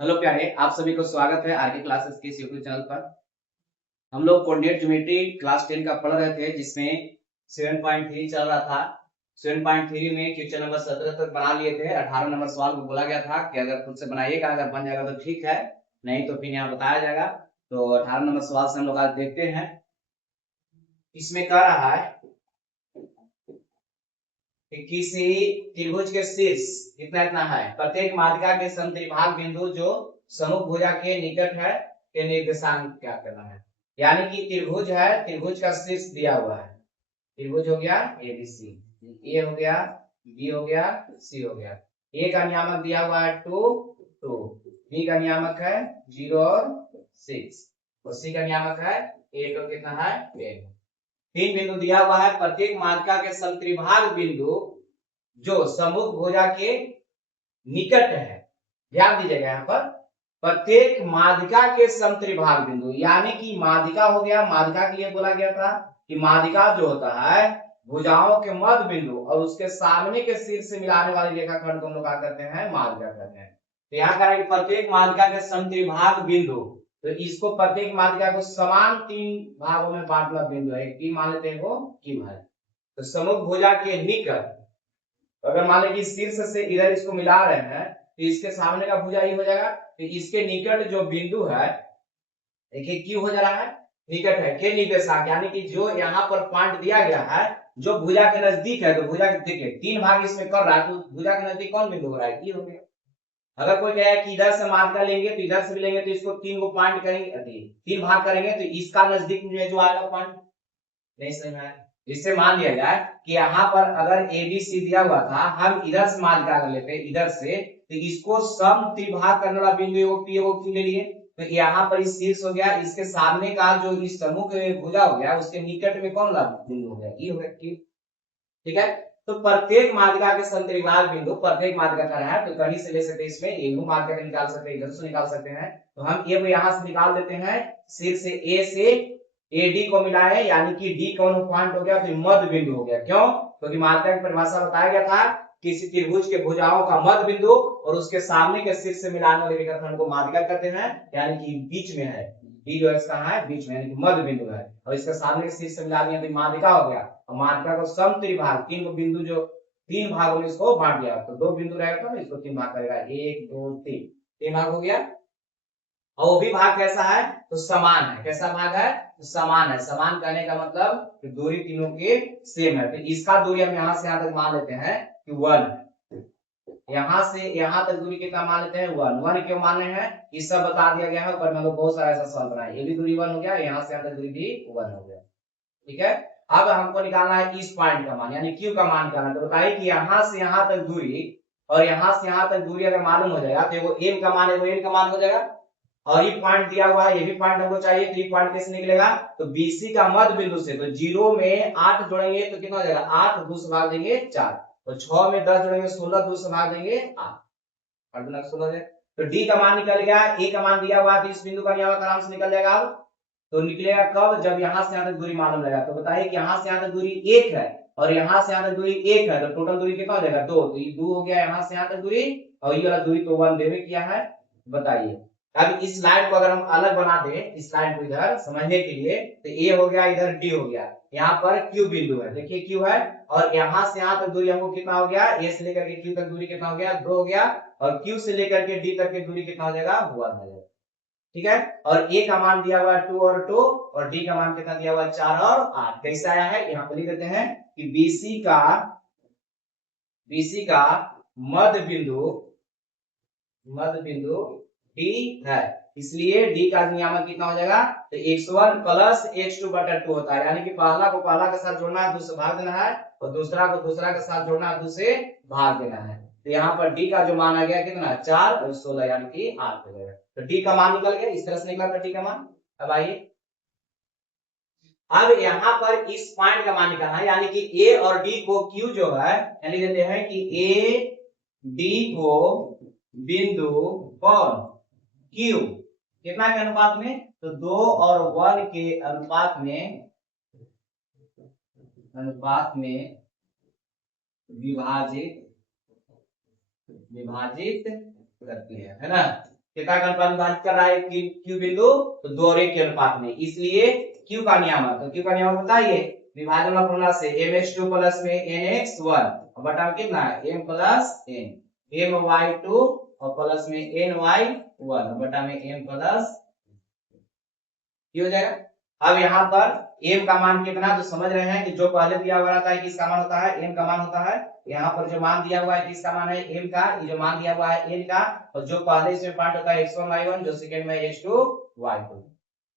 Hello प्यारे, आप सभी को स्वागत है आरके क्लासेस के इस यूट्यूब चैनल पर। हम लोग कोऑर्डिनेट ज्योमेट्री क्लास 10 का पढ़ रहे थे, जिसमें 7.3 चल रहा था। 7.3 में क्वेश्चन नंबर 17 तक बना लिए थे। 18 नंबर सवाल को बोला गया था कि अगर खुद से बनाइएगा, अगर बन जाएगा तो ठीक है, नहीं तो फिर यहाँ बताया जाएगा। तो 18 नंबर सवाल से हम लोग आज देखते हैं। इसमें कह रहा है कि किसी त्रिभुज के शीर्ष कितना इतना है, प्रत्येक माध्यिका के समत्रिभाग बिंदु जो समूह भुजा के निकट है के निर्देशांक क्या करना है। यानी कि त्रिभुज है, त्रिभुज का शीर्ष दिया हुआ है। त्रिभुज हो गया एबीसी, ए हो गया, बी हो गया, सी हो गया। ए का नियामक दिया हुआ है 2 2, बी का नियामक है 0 और 6, और सी का नियामक है 8 और कितना है 10। तीन बिंदु दिया हुआ है, प्रत्येक माध्यिका के समत्रिभाग बिंदु जो समूह भुजा के निकट है। ध्यान दीजिएगा यहाँ पर, प्रत्येक माध्यिका के समत्रिभाग बिंदु, यानी कि माध्यिका हो गया, माध्यिका के लिए बोला गया था कि माध्यिका जो होता है भुजाओं के मध्य बिंदु और उसके सामने के शीर्ष से मिलाने वाली रेखाखंड को हम लोग क्या करते हैं, माध्यिका कहते हैं। तो यहाँ कह रहा है कि प्रत्येक माध्यिका के समत्रिभाग बिंदु, तो इसको प्रत्येक माध्यिका को समान 3 भागों में बांटना बिंदु है, की मान लेते हैं वो की है। तो समूह भुजा के निकट, अगर मान लें कि शीर्ष से इधर इसको मिला रहे हैं तो इसके सामने का भुजा ही हो जाएगा। तो इसके निकट जो बिंदु है, देखिए क्यों हो जा रहा है, निकट है के निर्देशांक, यानी कि जो यहाँ पर पॉइंट दिया गया है जो भुजा के नजदीक है, तो भुजा के देखिए 3 भाग इसमें कर रहा है, तो भुजा के नजदीक कौन बिंदु हो रहा है, ये हो गया। अगर कोई कहे कि इधर से माध्यिका लेंगे तो इधर से भी लेंगे, तो इसको 3 को पॉइंट करेंगे, 3 भाग करेंगे, तो इसका नजदीक में जो आएगा पॉइंट, नहीं समझ में आया। जिससे मान लिया जाए कि यहाँ पर अगर ए बी सी दिया हुआ था, हम इधर से माध्यिका कर लेते इधर से, तो इसको सम त्रिभाग करने वाला बिंदु एगो पी एगो क्यू ले लिए। तो यहाँ पर इस शीर्ष हो गया, इसके सामने का जो इस समूह के भुजा हो गया, उसके निकट में कौन ला बिंदु हो गया, ये हो गया क्यू। ठीक है, तो प्रत्येक माध्यिका के समत्रिभाग बिंदु, प्रत्येक माध्यिका का है तो कहीं से ले सकते हैं, इसमें ए माध्यिका का निकाल सकते हैं, इधर से निकाल सकते हैं। तो हम ए को यहाँ से निकाल देते हैं, शीर्ष से ए से एडी को मिलाए, यानी कि डी कौन पॉइंट हो गया, तो मध्य बिंदु हो गया। क्यों? क्योंकि माध्यिका की परिभाषा बताया गया था, किसी त्रिभुज के भुजाओं का मध्य बिंदु और उसके सामने के शीर्ष से मिलाने वाले रेखाखंड को माध्यिका कहते हैं, यानी कि बीच में है, डी जो है है बीच में, यानी कि मध्य बिंदु है, और इसके सामने के शीर्ष से मिला दिया तो माध्यिका हो गया। और माध्यिका को समत्रिभाग, 3 बिंदु जो 3 भागों में इसको बांट दिया, तो 2 बिंदु रहेगा तो इसको 3 भाग करेगा, 1 2 3, 3 भाग हो गया। और वो भी भाग कैसा है, तो समान है। कैसा भाग है, तो समान है। समान कहने का मतलब कि दूरी तीनों की सेम है। तो इसका दूरी हम यहाँ से यहाँ तक मान लेते हैं कि 1, यहाँ से यहाँ तक दूरी कितना मान लेते हैं, 1 1 क्यों माने हैं, ये सब बता दिया गया है। ऊपर में लोग बहुत सारा ऐसा सवाल बनाए, ये भी दूरी 1 हो गया, यहाँ से यहाँ तक दूरी भी 1 हो गया। ठीक है, अब हमको निकालना है इस पॉइंट का मान, यानी क्यू का मान निकालना। तो बताइए कि यहाँ से यहाँ तक दूरी और यहाँ से यहाँ तक दूरी अगर मालूम हो जाएगा, तो वो एम का मान है, वो एन का मान हो जाएगा। और ये पॉइंट दिया हुआ है, ये भी पॉइंट हमको चाहिए, तो ये पॉइंट कैसे निकलेगा, तो बीसी का मध्य बिंदु से, तो 0 में 8 जोड़ेंगे तो कितना हो जाएगा, 8 2 से भाग देंगे 4, और 6 में 10 जोड़ेंगे 16 2 से भाग देंगे 8, 8 गुना 16 हो जाएगा। तो डी का मान निकल गया, ए का मान दिया हुआ है, तो इस बिंदु का नियामक आराम से निकल जाएगा। अब तो निकलेगा कब, जब यहाँ से यहाँ तक दूरी मालूम रहेगा। तो बताइए कि यहाँ से यहाँ तक दूरी 1 है और यहाँ से यहाँ तक दूरी 1 है, तो टोटल दूरी कितना हो जाएगा 2, तो ये 2 हो गया यहाँ से यहाँ तक दूरी, और ये वाला दूरी तो 1 देवे किया है। बताइए अब इस लाइन को अगर हम अलग बना दें, इस लाइन को इधर समझने के लिए, तो ए हो गया, इधर डी हो गया, यहाँ पर क्यू बिंदु है, देखिए क्यू है, और यहाँ से यहाँ तक दूरी हमको कितना हो गया, ए से लेकर के क्यू तक दूरी कितना हो गया, 2 हो गया, और क्यू से लेकर के डी तक की दूरी कितना हो जाएगा, 1 हो जाएगा। ठीक है, और ए का मान दिया हुआ है 2 और 2, और डी का मान कितना दिया हुआ है 4 और 8। कैसे आया है, यहाँ पर लिख देते हैं कि बीसी का मध्य बिंदु डी है, इसलिए डी का नियामक कितना हो जाएगा, तो x1 प्लस x2 बटा 2 होता है, यानी कि पहला को पहला के साथ जोड़ना है, 2 से भाग देना है, और दूसरा को दूसरा के साथ जोड़ना है, 2 से भाग देना है। तो यहाँ पर डी का जो मान आ गया कितना, 4 और 16, यानी कि 8 हो गया। तो डी का मान निकल गया, इस तरह से निकला था डी का मान। अब आइए, अब यहाँ पर इस पॉइंट का मान निकालना है, यानी कि ए और डी को क्यू जो है, यानी देते हैं कि ए डी को बिंदु कौन, क्यू, कितना के अनुपात में, तो 2 और 1 के अनुपात में विभाजित करती है ना। कितना का अनुपात विभाजित कर रहा है क्यू बिंदु, तो 2 और 1 के अनुपात में, इसलिए क्यू का नियामक, तो क्यू का नियामक बताइए विभाजन फॉर्मूला से mx2 प्लस में nx1 और बटा में कितना है m प्लस n, my2 और प्लस में ny1 और बटा में m प्लस हो जाएगा। अब यहाँ पर m का मान कितना, तो समझ रहे हैं कि जो पहले दिया हुआ रहता है किसका मान होता है, m का मान होता है। यहाँ पर जो मान दिया हुआ है किसका मान है, m का, ये जो मान दिया हुआ है n का, और जो पहले इसमें पार्ट होता है x1 y1, जो सेकंड में h2 y2।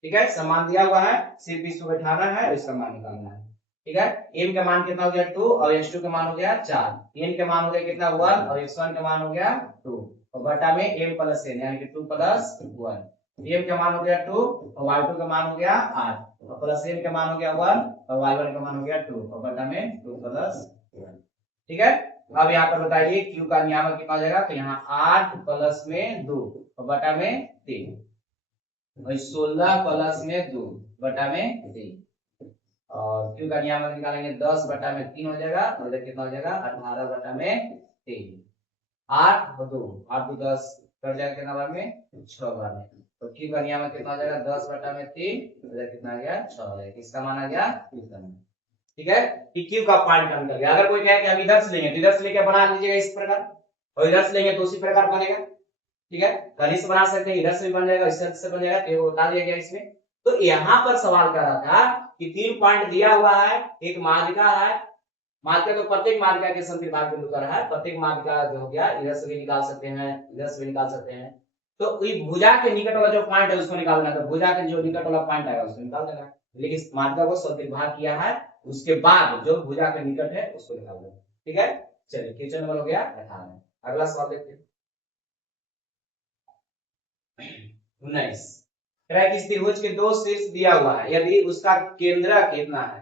ठीक है, समान दिया हुआ है, सिर्फ इसको बैठाना है और इसका मान निकालना है। ठीक है, m का मान कितना हो गया 2 और h2 का मान हो गया 4, n का मान हो गया कितना 1 और x1 का मान हो गया 2 और बटा में m प्लस n यानी कि 2 प्लस 1, m का मान हो गया 2 और y2 का मान हो गया 8 और प्लस n का मान हो गया 1 और y1 का मान हो गया 2 और बटा में 2 प्लस 1। ठीक है, अब यहाँ पर बताइए q का नियामक कितना हो जाएगा, तो यहाँ 8 प्लस में 2 और बटा में 3 और 16 प्लस में 2 बटा में 3 और q का नियामक निकालेंगे 10 बटा में 3 हो जाएगा और इधर कितना हो जाएगा 18 बटा में 3, 8 और 2 8 2 10 कट जाएगा कितना बार में 6 बार में, तो q का नियामक कितना हो जाएगा 10 बटा में 3, इधर कितना आ गया 6 हो जाएगा, किसका मान आ गया q का मान। ठीक है, कि q का पॉइंट कम कर गया। अगर कोई कहे कि हम इधर से लेंगे तो इधर से लेके बना लीजिएगा इस प्रकार, और इधर से लेंगे तो उसी प्रकार बनेगा। ठीक है, कहीं से बना सकते हैं, इधर से भी बन जाएगा, इस से बन जाएगा, तो बता दिया गया इसमें। तो यहाँ पर सवाल कर रहा था कि 3 पॉइंट दिया हुआ है, एक माध्यिका है, माध्यिका तो प्रत्येक माध्यिका के संविभाग बिंदु कर है, प्रत्येक माध्यिका जो हो गया इधर से भी निकाल सकते हैं, इधर से भी निकाल सकते हैं, तो भुजा के निकट वाला जो पॉइंट है उसको निकालना है, तो भुजा के जो निकट वाला पॉइंट आएगा उसको निकाल देना है, लेकिन माध्यिका को संविभाग किया है उसके बाद जो भुजा के निकट है उसको निकाल देना। ठीक है, चलिए क्वेश्चन नंबर हो गया 18। अगला सवाल देखते हैं 19। इस त्रिभुज के 2 शीर्ष दिया हुआ है, यदि उसका केंद्रक कितना है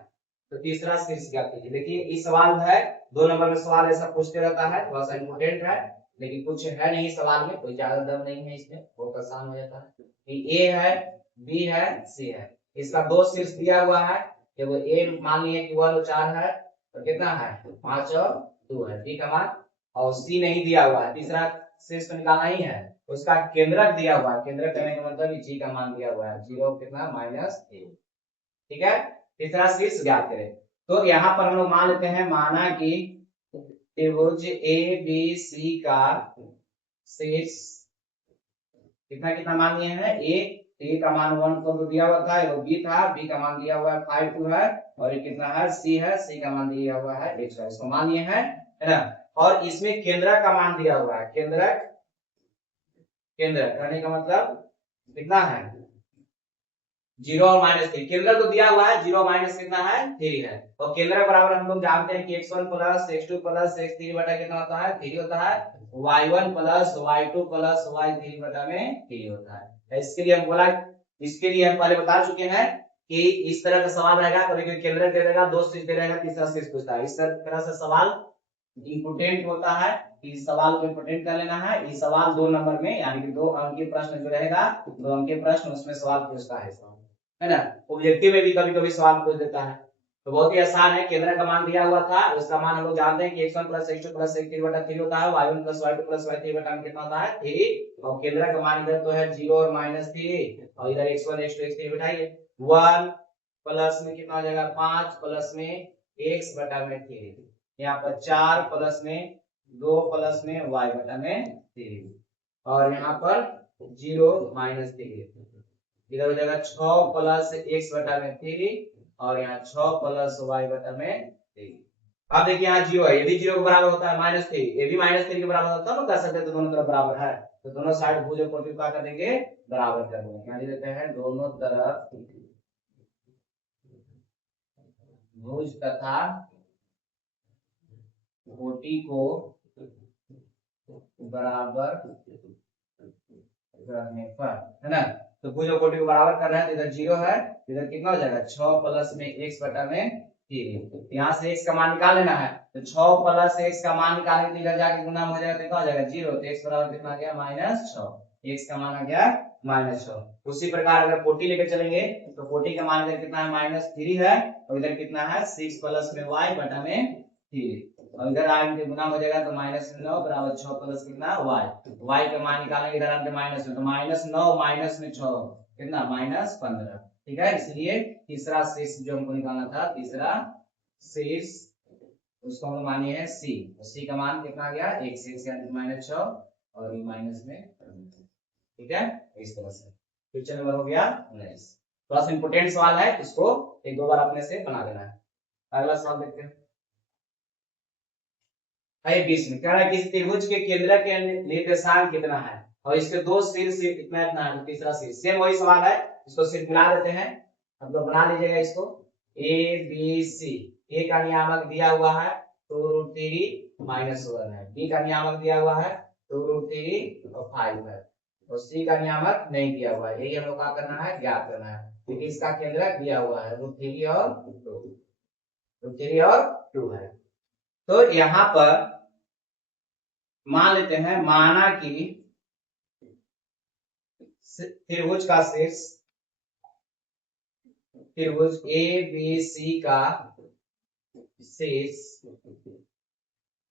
तो तीसरा शीर्ष ज्ञात कीजिए। देखिए इस सवाल है 2 नंबर में सवाल ऐसा पूछते रहता है, थोड़ा सा इंपोर्टेंट है, लेकिन कुछ है नहीं सवाल में, कोई ज्यादा दम नहीं है इसमें, बहुत आसान हो जाता है कि ए है, बी है, सी है, इसका 2 शीर्ष दिया हुआ है, जब ए मान लिए कि 1 और 4 है तो कितना है 5 और 2 है, बी का मान, और सी नहीं दिया हुआ है, तीसरा शीर्ष तो निकालना ही है, उसका केंद्रक दिया हुआ है, केंद्रक कहने का मतलब जी का मान दिया हुआ है 0 कितना -1। ठीक है, तीसरा शीर्ष ज्ञात करें। तो यहाँ पर हम लोग मान लेते हैं, माना कि त्रिभुज ए बी सी का शीर्ष कितना कितना मान लिए हैं, ए का मान 1 को दिया हुआ था, वो बी था, बी का मान दिया हुआ है 5 2 है, और ये कितना है सी है, सी का मान दिया हुआ है 1 है, इसको मान लिए हैं, है ना। और इसमें केंद्रक का मान दिया हुआ है, केंद्रक करने का मतलब कितना है 0 और -3, केंद्रक तो दिया हुआ है 0 माइनस कितना है 3 है, और केंद्रक बराबर हम लोग जानते हैं कि x1 plus x2 plus x3 बटा कितना होता है 3 होता है, y1 plus y2 plus y3 बटा में 3 होता है। इसके लिए हम बोला, इसके लिए हम पहले बता चुके हैं कि इस तरह का सवाल रहेगा, कभी कोई केंद्रक दे देगा, 2 शीर्ष दे देगा, तीसरा शीर्ष पूछता है, इस तरह से सवाल इंपोर्टेंट होता है, इस सवाल को इंपोर्टेंट कर लेना है। ये सवाल 2 नंबर में यानी कि 2 अंक के प्रश्न जो रहेगा, 2 अंक के प्रश्न उसमें सवाल पूछता है ना। ऑब्जेक्टिव में भी कभी कभी सवाल पूछ देता है, तो बहुत ही आसान है। केंद्र का मान दिया हुआ था, उसका मान हम लोग जानते हैं कि x1 plus x2 plus x3 बटा 3 होता है, y1 plus y2 plus y3 बटा कितना होता है 3, और केंद्र का मान इधर तो है 0 और -3, और इधर x1 x2 x3 बिठाइए, 1 प्लस में कितना हो जाएगा 5 प्लस में x बटा में 3, यहाँ पर 4 प्लस में 2 प्लस में y बटा में 3, और यहाँ पर 0 -3, इधर हो जाएगा 6 प्लस x बटा में 3, और यहाँ 6 प्लस y बटा में 3। अब देखिए यहाँ 0 है, ये भी 0 के बराबर होता है, -3 ये भी -3 के बराबर होता है, तो कह सकते हैं तो दोनों तरफ बराबर है, तो दोनों साइड भुजों को क्या कर देंगे बराबर कर देंगे, यहाँ लिख देते हैं दोनों तरफ भुज तथा कोटि को बराबर करने पर, है ना। तो भुज और कोटि को बराबर कर रहे हैं, तो इधर 0 है, इधर कितना हो जाएगा 6 प्लस में x बटा में 3, यहाँ से x का मान निकाल लेना है, तो 6 प्लस x का मान निकालने के लिए इधर जाके गुना हो जाएगा, तो कितना हो जाएगा 0, तो x बराबर कितना आ गया -6, x का मान आ गया -6। उसी प्रकार अगर कोटि लेके चलेंगे तो कोटि का मान इधर कितना है -3 है, और इधर कितना है 6 प्लस में y बटा में 3, और इधर आगे गुना हो जाएगा तो -9 बराबर 6 प्लस कितना y, y का मान निकालेंगे इधर आगे माइनस में, तो -9 माइनस में 6 कितना -15, ठीक है। इसलिए तीसरा शेष जो हमको निकालना था, तीसरा शेष उसको हम मानिए है c, तो c का मान कितना आ गया 1 शेष यानी -6 और ये माइनस में, ठीक है। इस तरह से क्वेश्चन नंबर हो गया 19। थोड़ा सा इंपोर्टेंट सवाल है, इसको एक दो बार अपने से बना देना है। अगला सवाल देखते हैं। है 20 में कह रहा है कि त्रिभुज के केंद्र के निर्देशांक कितना है और इसके दो शीर्ष कितना इतना है, तीसरा शीर्ष सेम वही सवाल है, इसको सिर्फ मिला देते हैं। हम लोग बना लीजिएगा इसको ए बी सी। ए का नियामक दिया हुआ है 2√3 -1 है, बी का नियामक दिया हुआ है 2√3 और 5 है, और सी का नियामक नहीं दिया हुआ है। यही हम लोग का करना है, ज्ञात करना है, क्योंकि इसका केंद्र दिया हुआ है √3 और 2, √3 और 2 है। तो यहाँ पर मान लेते हैं, माना कि त्रिभुज का शीर्ष, त्रिभुज ए बी सी का शीर्ष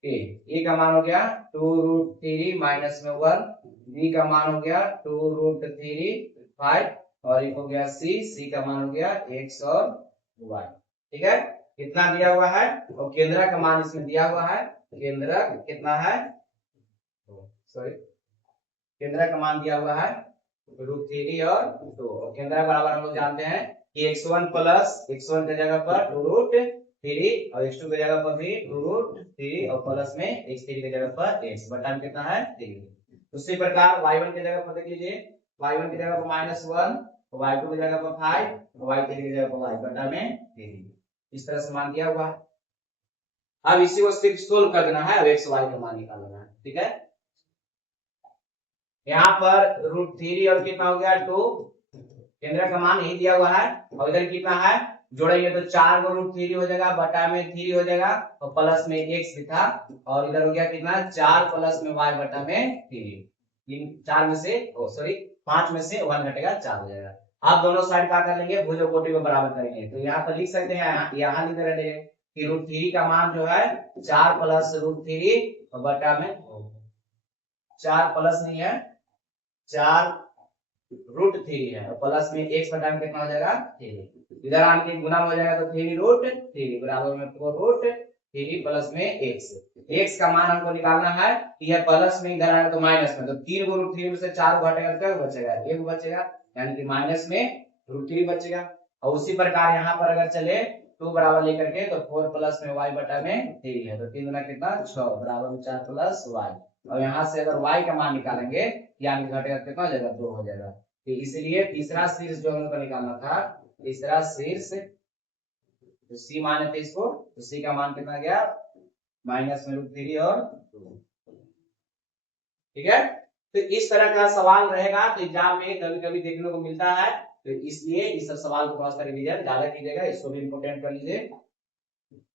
ए का मान हो गया 2√3 -1, बी का मान हो गया 2√3 5 और एक हो गया सी का मान हो गया x और y, ठीक है। कितना दिया हुआ है और केंद्र का मान इसमें दिया हुआ है, केंद्र कितना है, सॉरी केंद्र का मान दिया हुआ है √3 और 2, और केंद्र बराबर हम लोग जानते हैं कि x1 प्लस x1 की जगह पर 2√3 और x2 की जगह पर भी 2√3 और प्लस में x3 की जगह पर x बटा कितना है 3। उसी प्रकार y1 की जगह पर देख लीजिए, y1 की जगह पर -1, y2 की जगह पर 5, y3 की जगह पर y बटा में 3, इस तरह से मान दिया हुआ है। अब इसी को सिर्फ सोल्व कर देना है, अब x y का मान निकालना है, ठीक है। यहाँ पर √3 और कितना हो गया 2, केंद्र का मान यही दिया हुआ है, और इधर कितना है जोड़ेंगे तो 4 को √3 हो जाएगा बटा में 3 हो जाएगा और प्लस में x भी था, और इधर हो गया कितना 4 प्लस में y बटा में 3, 4 में से सॉरी 5 में से 1 घटेगा 4 हो जाएगा। आप दोनों साइड क्या कर लेंगे, भुज और कोटि को बराबर करेंगे, तो यहाँ पर लिख सकते हैं, यहाँ लिख रहे कि √3 का मान जो है 4 प्लस √3 बटा में 4 प्लस नहीं है 4 √3 है और प्लस में x बटा में कितना हो जाएगा 3, इधर आके गुना हो जाएगा तो 3√3 बराबर में 4√3 प्लस में x का मान हमको निकालना है, यह प्लस में इधर आएगा तो माइनस में, तो 3 को √3 में से 4 घटेगा तो क्या बचेगा 1 बचेगा, यानी कि माइनस में √3 बचेगा। और उसी प्रकार यहाँ पर अगर चले 2 बराबर लेकर के तो 4 प्लस में y बटा में 3 है, तो 3 गुना कितना 6 बराबर में 4 प्लस y, और यहाँ से अगर y का मान निकालेंगे यानी घटेगा कितना हो जाएगा 2 हो जाएगा। तो इसलिए तीसरा शीर्ष जो हमको निकालना था, तीसरा शीर्ष तो c माने थे इसको, तो c का मान कितना गया माइनस में √3 और 2, ठीक है। तो इस तरह का सवाल रहेगा, तो एग्जाम में कभी कभी देखने को मिलता है, तो इसलिए इस सब सवाल को थोड़ा सा रिवीजन ज्यादा कीजिएगा, इसको भी इंपोर्टेंट कर लीजिए,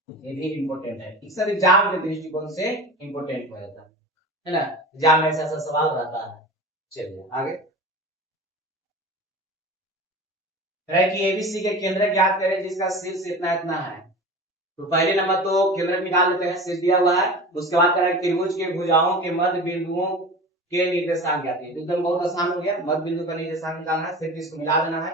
ये भी इंपोर्टेंट है, इस सब एग्जाम के दृष्टिकोण से इंपोर्टेंट हो जाता है ना, एग्जाम में ऐसा सवाल रहता है। चलिए आगे है कि एबीसी के केंद्र ज्ञात करें जिसका शीर्ष इतना इतना है। तो पहले नंबर तो केंद्र निकाल लेते हैं, शीर्ष दिया हुआ है, उसके बाद कह रहा है त्रिभुज के भुजाओं के मध्य बिंदुओं के निर्देशांक ज्ञात कीजिए। तो एकदम बहुत आसान हो गया, मध्य बिंदु का निर्देशांक निकालना है, सिर्फ इसको मिला देना है।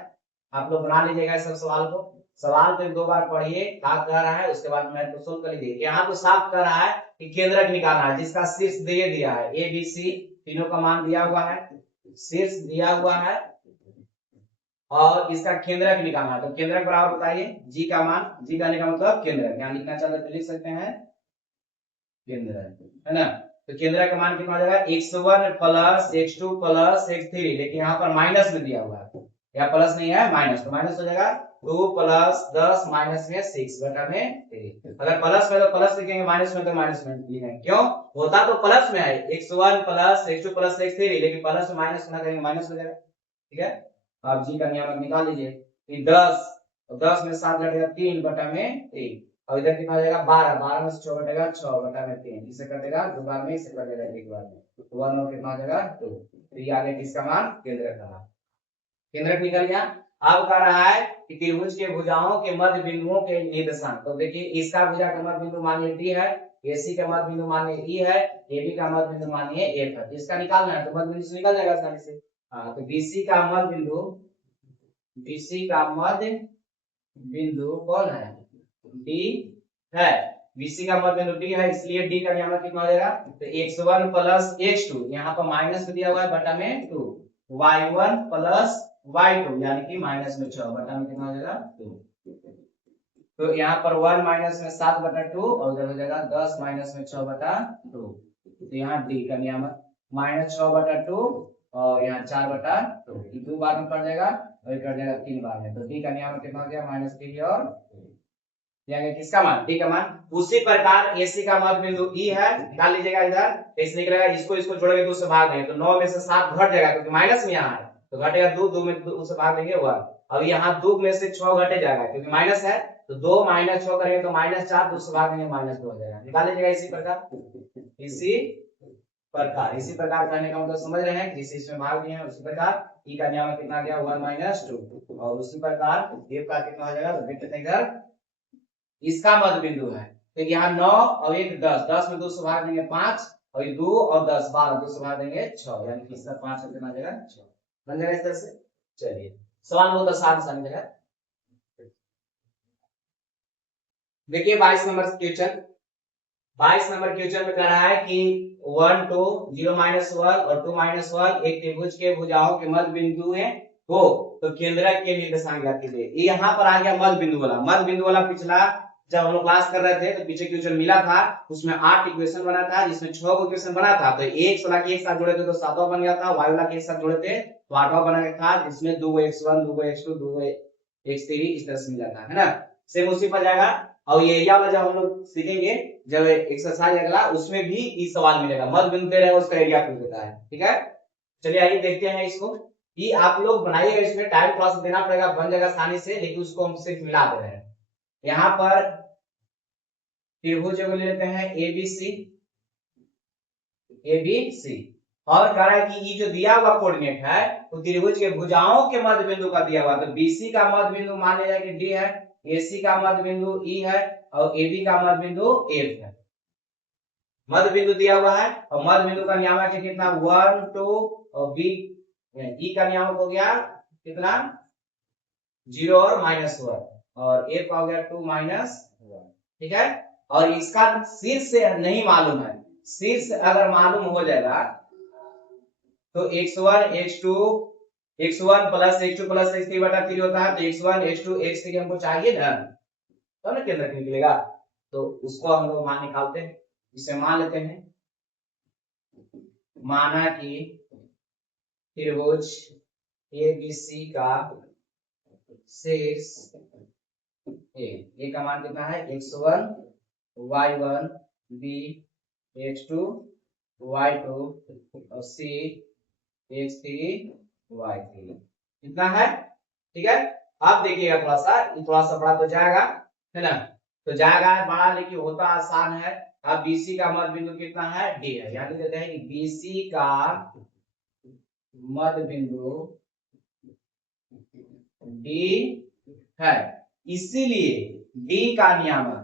आप लोग बना लीजिएगा सब सवाल को, सवाल को 2 बार पढ़िए क्या कह रहा है, उसके बाद मैथ को सोल्व कर लीजिए। यहाँ तो साफ कह रहा है कि केंद्रक निकालना है जिसका शीर्ष दे दिया है, ए बी सी तीनों का मान दिया हुआ है, शीर्ष दिया हुआ है और इसका केंद्रक निकालना है। तो केंद्रक बराबर बताइए जी का मान, जी कहने का मतलब केंद्रक, यहाँ लिखना चाहते तो लिख सकते हैं केंद्रक, है ना। तो केंद्रक का मान कितना हो जाएगा x1 plus x2 plus x3, लेकिन यहाँ पर माइनस में दिया हुआ है, यहाँ प्लस नहीं है माइनस, तो माइनस हो जाएगा 2 प्लस 10 माइनस में 6 बटा में 3। अगर प्लस में तो प्लस लिखेंगे, माइनस में तो माइनस में लिखेंगे, क्यों होता तो प्लस में है x1 plus x2 plus x3, लेकिन प्लस में माइनस ना करेंगे माइनस हो जाएगा, ठीक है। आप जी का नियम निकाल लीजिए, 10 और 10 में 7 घटेगा 3 बटा में 3, और इधर कितना हो जाएगा 12, 12 में से 6 घटेगा 6 बटा में 3, इसे कटेगा 2 बार में, इसे कटेगा 1 बार में, तो 1 और कितना हो जाएगा 2। तो ये आ गया किसका मान, केंद्रक का मान, केंद्रक निकल गया। अब कह रहा है कि त्रिभुज के भुजाओं के मध्य बिंदुओं के निर्देशांक, तो देखिए इसका भुजा का मध्य बिंदु मान ली है, AC का मध्य बिंदु मानिए E है, AB का मध्य बिंदु मानिए F है। इसका निकालना है तो मध्य बिंदु से निकल जाएगा आसानी से। हाँ तो BC का मध्य बिंदु कौन है? D है। BC का मध्य बिंदु D है, इसलिए D का नियामक कितना हो जाएगा? तो x1 प्लस x2, यहाँ पर माइनस दिया हुआ है बटा में 2, y1 प्लस y2 यानी कि माइनस में 6 बटा में कितना हो जाएगा? 2। तो यहाँ पर 1 माइनस में 7 बटा 2 और उधर हो जाएगा 10 माइनस में 6 बटा 2। तो यहाँ D का नियामक माइनस 6 बटा 2 और यहाँ 4 बटा 2, 2 बार में पड़ जाएगा और कट जाएगा 3 बार में। तो D का नियामक कितना हो गया? माइनस 3 और किसका मान? D का मान। उसी प्रकार AC का मध्य बिंदु E है, निकाल लीजिएगा इधर। इसलिए निकलेगा, इसको जोड़ेंगे 2 से भाग देंगे तो 9 में से 7 घट जाएगा क्योंकि माइनस में यहाँ है तो घटेगा 2, 2 में 2 से भाग देंगे 1। अब यहाँ 2 में से 6 घटे जाएगा क्योंकि माइनस है तो 2 माइनस 6 करेंगे तो माइनस 4, 2 से भाग देंगे माइनस 2 हो जाएगा। निकाल लीजिएगा इसी प्रकार कहने का मतलब समझ रहे हैं कि जिस इसमें भाग दिए हैं उसी प्रकार E का नियामक कितना गया? 1 माइनस 2 और उसी प्रकार F का कितना हो जाएगा? तो देखते हैं इधर इसका मध्य बिंदु है तो यहाँ 9 और 1 10, 10 में 2 से भाग देंगे 5 और ये 2 और 10 12, 2 से भाग देंगे 6 यानी कि इसका 5 कितना आ जाएगा? 6 बन जाएगा इस तरह से। चलिए सवाल बहुत आसान समझेगा। देखिए 22 नंबर क्वेश्चन, 22 नंबर क्वेश्चन में कह रहा है कि 1 2 0 माइनस 1 और 2 माइनस 1 एक त्रिभुज के भुजाओं के मध्य बिंदु है हो तो केंद्रक के निर्देशांक ज्ञात कीजिए। ये यहाँ पर आ गया मध्य बिंदु वाला पिछला जब हम लोग क्लास कर रहे थे तो पीछे क्वेश्चन मिला था उसमें 8 इक्वेशन बना था जिसमें 6 को इक्वेशन बना था तो एक वाला के एक साथ जोड़े थे तो 7वां बन गया था, y वाला के एक साथ जोड़े थे तो 8वां बना था जिसमें 2 x1 2 x2 2 x3 इस तरह से मिला था, है ना। सेम उसी पर जाएगा और ये एरिया वाला जब हम लोग सीखेंगे जब एक्सरसाइज अगला उसमें भी ये सवाल मिलेगा, मध्य बिंदु दे रहा है उसका एरिया पूछ देता है, ठीक है। चलिए आइए देखते हैं इसको। ये आप लोग बनाइएगा, इसमें टाइम थोड़ा सा देना पड़ेगा, बन जाएगा आसानी से, लेकिन उसको हम सिर्फ मिला दे रहे हैं। यहाँ पर त्रिभुज ले लेते हैं ABC और कह रहा है कि ये जो दिया हुआ कोऑर्डिनेट है वो त्रिभुज के भुजाओं के मध्य बिंदु का दिया हुआ, तो BC का मध्य बिंदु मान लिया कि D है, AC का मध्य बिंदु E है और AB का मध्य बिंदु F है। मध्य बिंदु दिया हुआ है और मध्य बिंदु का नियामक है कितना? 1 2 और E का नियामक हो गया कितना? 0 और -1 और F का हो गया 2 -1, ठीक है। और इसका शीर्ष नहीं मालूम है, शीर्ष अगर मालूम हो जाएगा तो x1 plus x2 plus x3 बटा 3 होता है, तो x1 x2 x3 हमको चाहिए ना, तो ना केंद्र निकलेगा, तो उसको हम लोग मान निकालते हैं। इसे मान लेते हैं, माना कि त्रिभुज ABC का शीर्ष ए का मान कितना है? x1 y1 b x2 y2 और c x3 y3 कितना है, ठीक है। अब देखिएगा थोड़ा सा बड़ा तो जाएगा, है ना, तो जाएगा बड़ा लेकिन होता आसान है। अब BC का मध्य बिंदु कितना है? D है, यानी देते हैं कि BC का मध्य बिंदु D है, इसीलिए D का नियामक,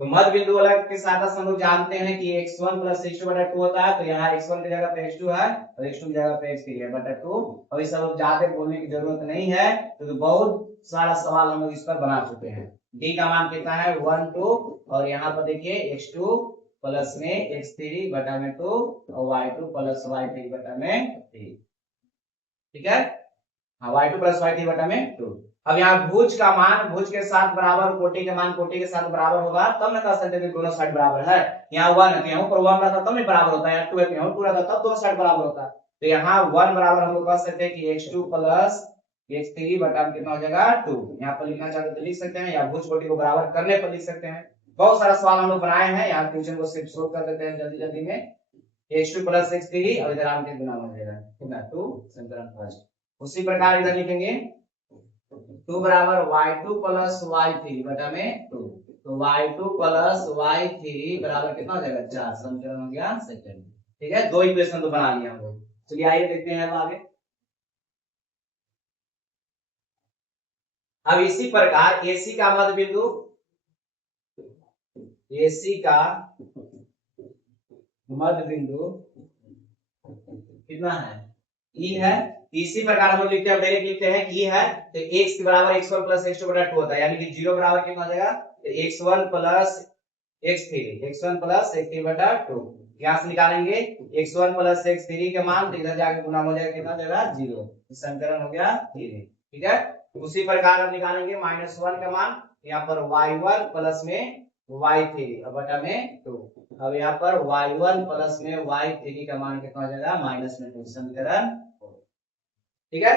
तो मध्य बिंदु वाला के साथ हम लोग जानते हैं कि x1 प्लस x2 बटा 2 होता है, तो यहाँ x1 की जगह पे x2 है और x2 की जगह पे x3 है बटा 2। और ये सब ज्यादा बोलने की जरूरत नहीं है क्योंकि बहुत सारा सवाल हम लोग इस पर बना चुके हैं। D का मान कितना है? 1 2 और यहाँ पर देखिए x2 प्लस में x3 बटा में 2 और y2 प्लस y3 बटा में 3, ठीक है। हाँ y2 प्लस y3 बटा में 2। अब यहाँ भुज का मान भुज के साथ बराबर, कोटि का मान कोटि के साथ बराबर होगा तब ना कह सकते कि दोनों साइड बराबर है। यहाँ 1 है तो यहाँ पर 1 रहता तब नहीं बराबर होता है, यहाँ 2 है तो यहाँ 2 रहता तब दोनों साइड बराबर होता है। तो यहाँ 1 बराबर हम लोग कह सकते हैं कि x2 प्लस x3 बटा में कितना हो जाएगा? 2। यहाँ पर लिखना चाहते तो लिख सकते हैं या भुज कोटि को बराबर करने पर लिख सकते हैं। बहुत सारा सवाल हम लोग बनाए हैं, यहाँ क्वेश्चन को सिर्फ सोल्व कर देते हैं जल्दी जल्दी में। x2 प्लस x3 और इधर आम के गुना हो जाएगा कितना? 2 समीकरण फर्स्ट। उसी प्रकार इधर लिखेंगे 2 बराबर y2 प्लस y3 बटा में 2, तो y2 प्लस y3 बराबर कितना हो जाएगा? 4, समीकरण हो गया सेकंड, ठीक है। 2 इक्वेशन तो बना लिया हम लोग। चलिए आइए देखते हैं अब आगे। अब इसी प्रकार AC का मध्य बिंदु AC का मध्य बिंदु कितना है, E है। इसी प्रकार हम लोग लिखते हैं, डायरेक्ट लिखते हैं E है तो x के बराबर x1 प्लस x2 बटा 2 होता है, यानी कि 0 बराबर कितना हो जाएगा, तो x1 plus x3 plus x3 बटा 2। यहाँ से निकालेंगे x1 प्लस x3 के मान, तो इधर जाके गुना हो जाएगा, कितना हो जाएगा 0। समीकरण हो गया 3। ठीक है, उसी प्रकार हम निकालेंगे -1 का मान, यहाँ पर y1 प्लस में y3 और बटा में 2। अब यहाँ पर y1 प्लस में y3 का मान कितना हो जाएगा, -2। समीकरण, ठीक है।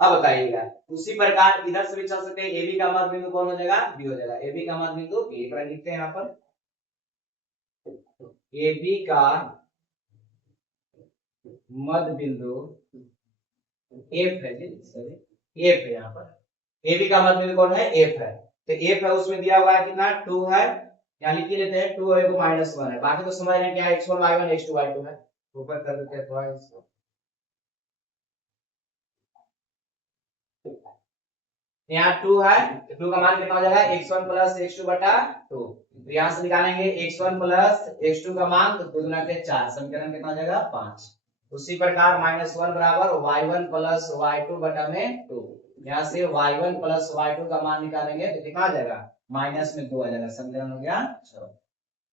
अब बताइएगा उसी प्रकार इधर से भी चल सकते हैं, AB का मध्य बिंदु कौन हो जाएगा, B हो जाएगा। AB का मध्य बिंदु B, पर लिखते हैं यहाँ पर AB का मध्य बिंदु F है जी, सॉरी F है। यहाँ पर AB का मध्य बिंदु कौन है, F है। तो F है, उसमें दिया हुआ है कितना, 2 है, यहाँ लिख लेते हैं 2 है, -1 है। बाकी तो समझ रहे हैं क्या, x1 y1 x2 y2 है। ऊपर कर देते हैं थोड़ा इसको, यहाँ 2 है, 2 का मान कितना हो जाएगा, x1 प्लस x2 बटा 2। तो यहाँ से निकालेंगे x1 प्लस x2 का मान, तो 2 गुना के 4, समीकरण कितना हो जाएगा 5। उसी प्रकार -1 बराबर y1 प्लस y2 बटा में 2। यहाँ से y1 प्लस y2 का मान निकालेंगे तो कितना आ जाएगा, -2 आ जाएगा। समीकरण हो गया 6।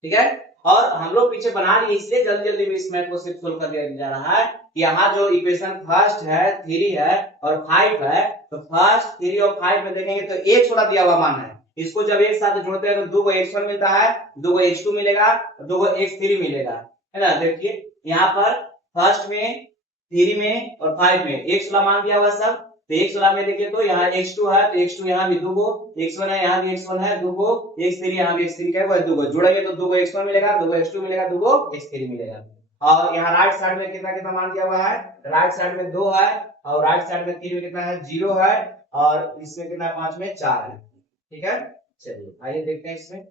ठीक है, और हम लोग पीछे बना लिए इसलिए जल्दी जल्दी में इस मैथ को सिर्फ सोल्व कर दिया जा रहा है कि यहाँ जो इक्वेशन फर्स्ट है 3 है और 5 है, तो फर्स्ट 3 और 5 में देखेंगे तो एक छोटा दिया हुआ मान है, इसको जब एक साथ जोड़ते हैं तो 2 को x1 मिलता है, 2 को x2 मिलेगा, 2 को x3 मिलेगा, है ना। देखिए यहाँ पर फर्स्ट में, 3 में और 5 में एक छोटा मान दिया हुआ सब, तो एक सोलह में देखिए तो यहाँ x2 है, तो x2 यहाँ भी 2 को, x1 है, यहाँ भी x1 है 2 को, x3 यहाँ भी x3 का है 2 को, जोड़ेंगे तो 2 को x1 मिलेगा, 2 को x2 मिलेगा, 2 को x3 मिलेगा। और यहाँ राइट साइड में कितना कितना मान दिया हुआ है, राइट साइड में 2 है और राइट साइड में 3 में कितना है 0 है, और इसमें कितना है 5 में 4 है। ठीक है, चलिए आइए देखते हैं इसमें।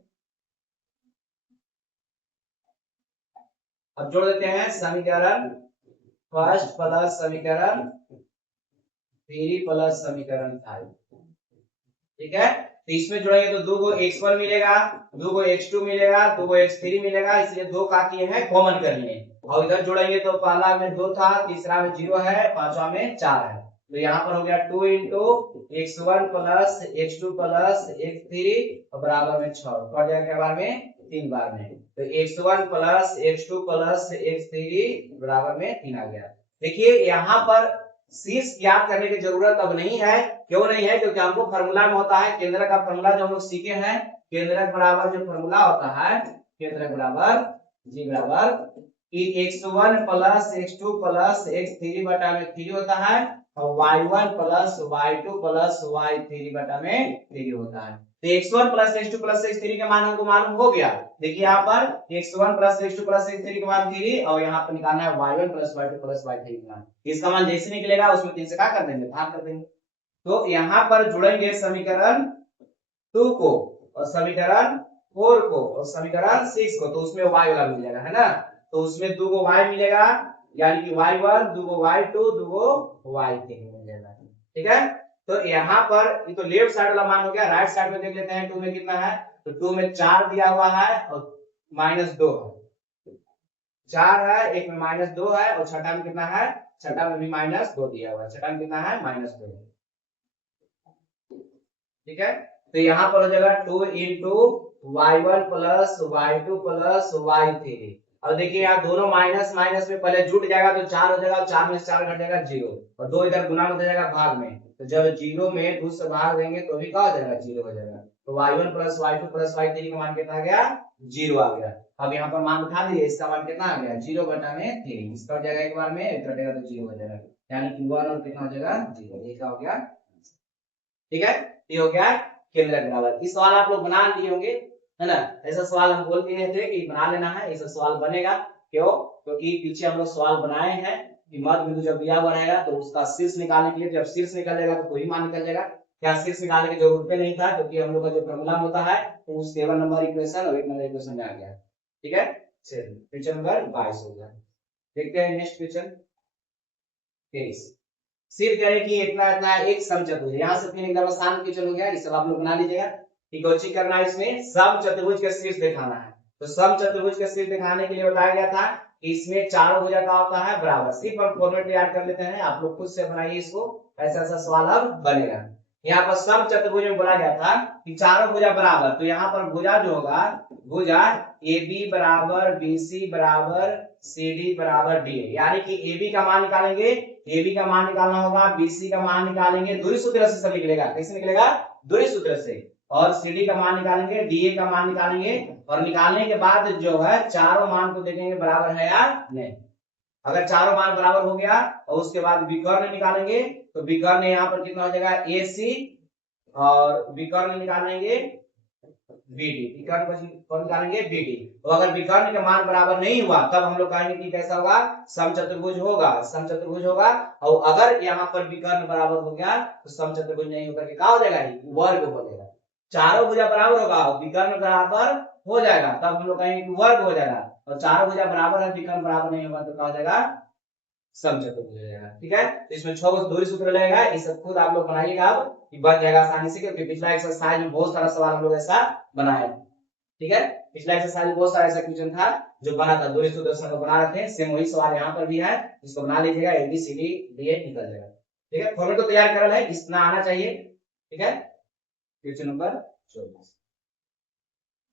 अब जोड़ देते हैं समीकरण फर्स्ट प्लस समीकरण 3 प्लस समीकरण 5। ठीक है, तो इसमें जोड़ेंगे तो 2 को x1 मिलेगा, 2 को x2 मिलेगा, 2 को x3 मिलेगा, इसलिए 2 का किए हैं कॉमन कर लिए। और इधर जोड़ेंगे तो पहला में 2 था, तीसरा में 0 है, पांचवा में 4 है, तो यहाँ पर हो गया 2 into x1 plus x2 plus x3 बराबर में 6, कट जाएगा बार में 3 बार में, तो x1 plus x2 plus x3 बराबर में 3 आ गया। देखिए यहाँ पर शीर्ष याद करने की जरूरत अब नहीं है, क्यों नहीं है, क्योंकि हमको फार्मूला में होता है केंद्र का फार्मूला जो हम लोग सीखे हैं, केंद्रक बराबर जो फार्मूला होता है, केंद्रक बराबर जी बराबर x1 plus x2 plus x3 बटा में 3 होता है, और y1 plus y2 plus y3 बटा में 3 होता है। तो x1 plus x2 plus x3 का मान हमको मालूम हो गया। देखिए यहाँ पर x1 plus x2 plus x3 का मान 3, और यहाँ पर निकालना है y1 plus y2 plus y3 का मान। इसका मान जैसे निकलेगा उसमें 3 से क्या कर देंगे, भाग कर देंगे। तो यहाँ पर जुड़ेंगे समीकरण 2 को और समीकरण 4 को और समीकरण 6 को, तो उसमें y वाला मिल जाएगा, है ना। तो उसमें 2 को y मिलेगा, यानी कि y1, 2 को y2, 2 को y3 मिल जाएगा। ठीक है, तो यहाँ पर ये तो लेफ्ट साइड वाला मान हो गया। राइट साइड में देख लेते हैं 2 में कितना है, तो 2 में 4 दिया हुआ है और -2 है, 4 है, एक में -2 है, और छठा में कितना है, छठा में भी -2 दिया हुआ है, छठा में कितना है -2। ठीक है, तो यहाँ पर हो जाएगा 2 into y1 plus y2 plus y3। अब देखिए यहाँ दोनों माइनस माइनस में पहले जुट जाएगा तो 4 हो जाएगा, 4 में से 4 घट जाएगा 0, और 2 इधर गुना हो जाएगा भाग में, तो जब 0 में 2 से भाग देंगे तो भी क्या हो जाएगा, 0 हो जाएगा। तो y1 plus y2 plus y3 का मान कितना आ गया, 0 आ गया। अब यहाँ पर मान उठा दिए, इसका मान कितना आ गया, 0 बटा में 3, इसका हो जाएगा एक बार में, कटेगा तो 0 हो जाएगा, यानी कि 1 और कितना हो जाएगा 0, ये क्या हो गया। ठीक है, ये हो गया केंद्र बराबर। इस सवाल आप लोग बना लिए होंगे, है ना। ऐसा सवाल हम बोल दिए थे कि बना लेना है, ऐसा सवाल बनेगा। क्यों, क्योंकि पीछे हम लोग सवाल बनाए हैं कि मध्य बिंदु जब दिया हुआ रहेगा तो उसका शीर्ष निकालने के लिए, जब शीर्ष निकल जाएगा तो कोई मान निकल जाएगा। क्या शीर्ष निकालने की जरूरत नहीं था, क्योंकि हम लोग का जो फॉर्मूला होता है तो उस 7 नंबर इक्वेशन और 1 नंबर इक्वेशन में आ गया। ठीक है, चलिए क्वेश्चन नंबर 22 हो गया। देखते हैं नेक्स्ट क्वेश्चन 23। सिर्फ कह रहे कि इतना इतना एक समचतुर्भुज, यहाँ से फिर एकदम आसान क्वेश्चन हो गया, ये सब आप लोग बना लीजिएगा। कि कोची करना है, इसमें सम चतुर्भुज का शीर्ष दिखाना है। तो सम चतुर्भुज का शीर्ष दिखाने के लिए बताया गया था कि इसमें चारों भुजा का होता है बराबर। सिर्फ हम फॉर्मेट तैयार कर लेते हैं, आप लोग खुद से बनाइए इसको, ऐसा ऐसा सवाल अब बनेगा। यहाँ पर सम चतुर्भुज में बोला गया था कि चारों भुजा बराबर, तो यहाँ पर भुजा जो होगा, भुजा AB बराबर BC बराबर CD बराबर DA, यानी कि AB का मान निकालेंगे, AB का मान निकालना होगा, BC का मान निकालेंगे, दूरी सूत्र से सब निकलेगा। कैसे निकलेगा? दूरी सूत्र से। और CD का मान निकालेंगे, DA का मान निकालेंगे, और निकालने के बाद जो है चारों मान को देखेंगे बराबर है या नहीं। अगर चारों मान बराबर हो गया और उसके बाद विकर्ण निकालेंगे, तो विकर्ण यहाँ पर कितना हो जाएगा AC, और विकर्ण निकालेंगे BD, विकर्ण को निकालेंगे BD। तो अगर विकर्ण का मान बराबर नहीं हुआ तब हम लोग कहेंगे कि कैसा होगा, समचतुर्भुज होगा, समचतुर्भुज होगा। और अगर यहाँ पर विकर्ण बराबर हो गया तो समचतुर्भुज नहीं होकर के क्या हो जाएगा, वर्ग हो जाएगा। चारों भुजा बराबर होगा और विकर्ण बराबर हो जाएगा तब हम लोग कहेंगे कि वर्ग हो जाएगा, और चारों भुजा बराबर है, विकर्ण बराबर नहीं होगा तो क्या हो जाएगा, समचतुर्भुज हो जाएगा। ठीक है, तो इसमें 6 दूरी सूत्र लगेगा, इसे खुद आप लोग बनाइएगा अब, कि बन जाएगा आसानी से, क्योंकि पिछला एक्सरसाइज में बहुत सारा सवाल हम लोग ऐसा बनाए। ठीक है, पिछला एक्सरसाइज में बहुत सारा ऐसा क्वेश्चन था जो बना था, दूरी सूत्र से हम बना रहे थे, सेम वही सवाल यहाँ पर भी है, इसको बना लीजिएगा, ABCD DA निकल जाएगा। ठीक है, फॉर्मेट तो तैयार करल है, इतना आना चाहिए। ठीक है, क्वेश्चन नंबर 24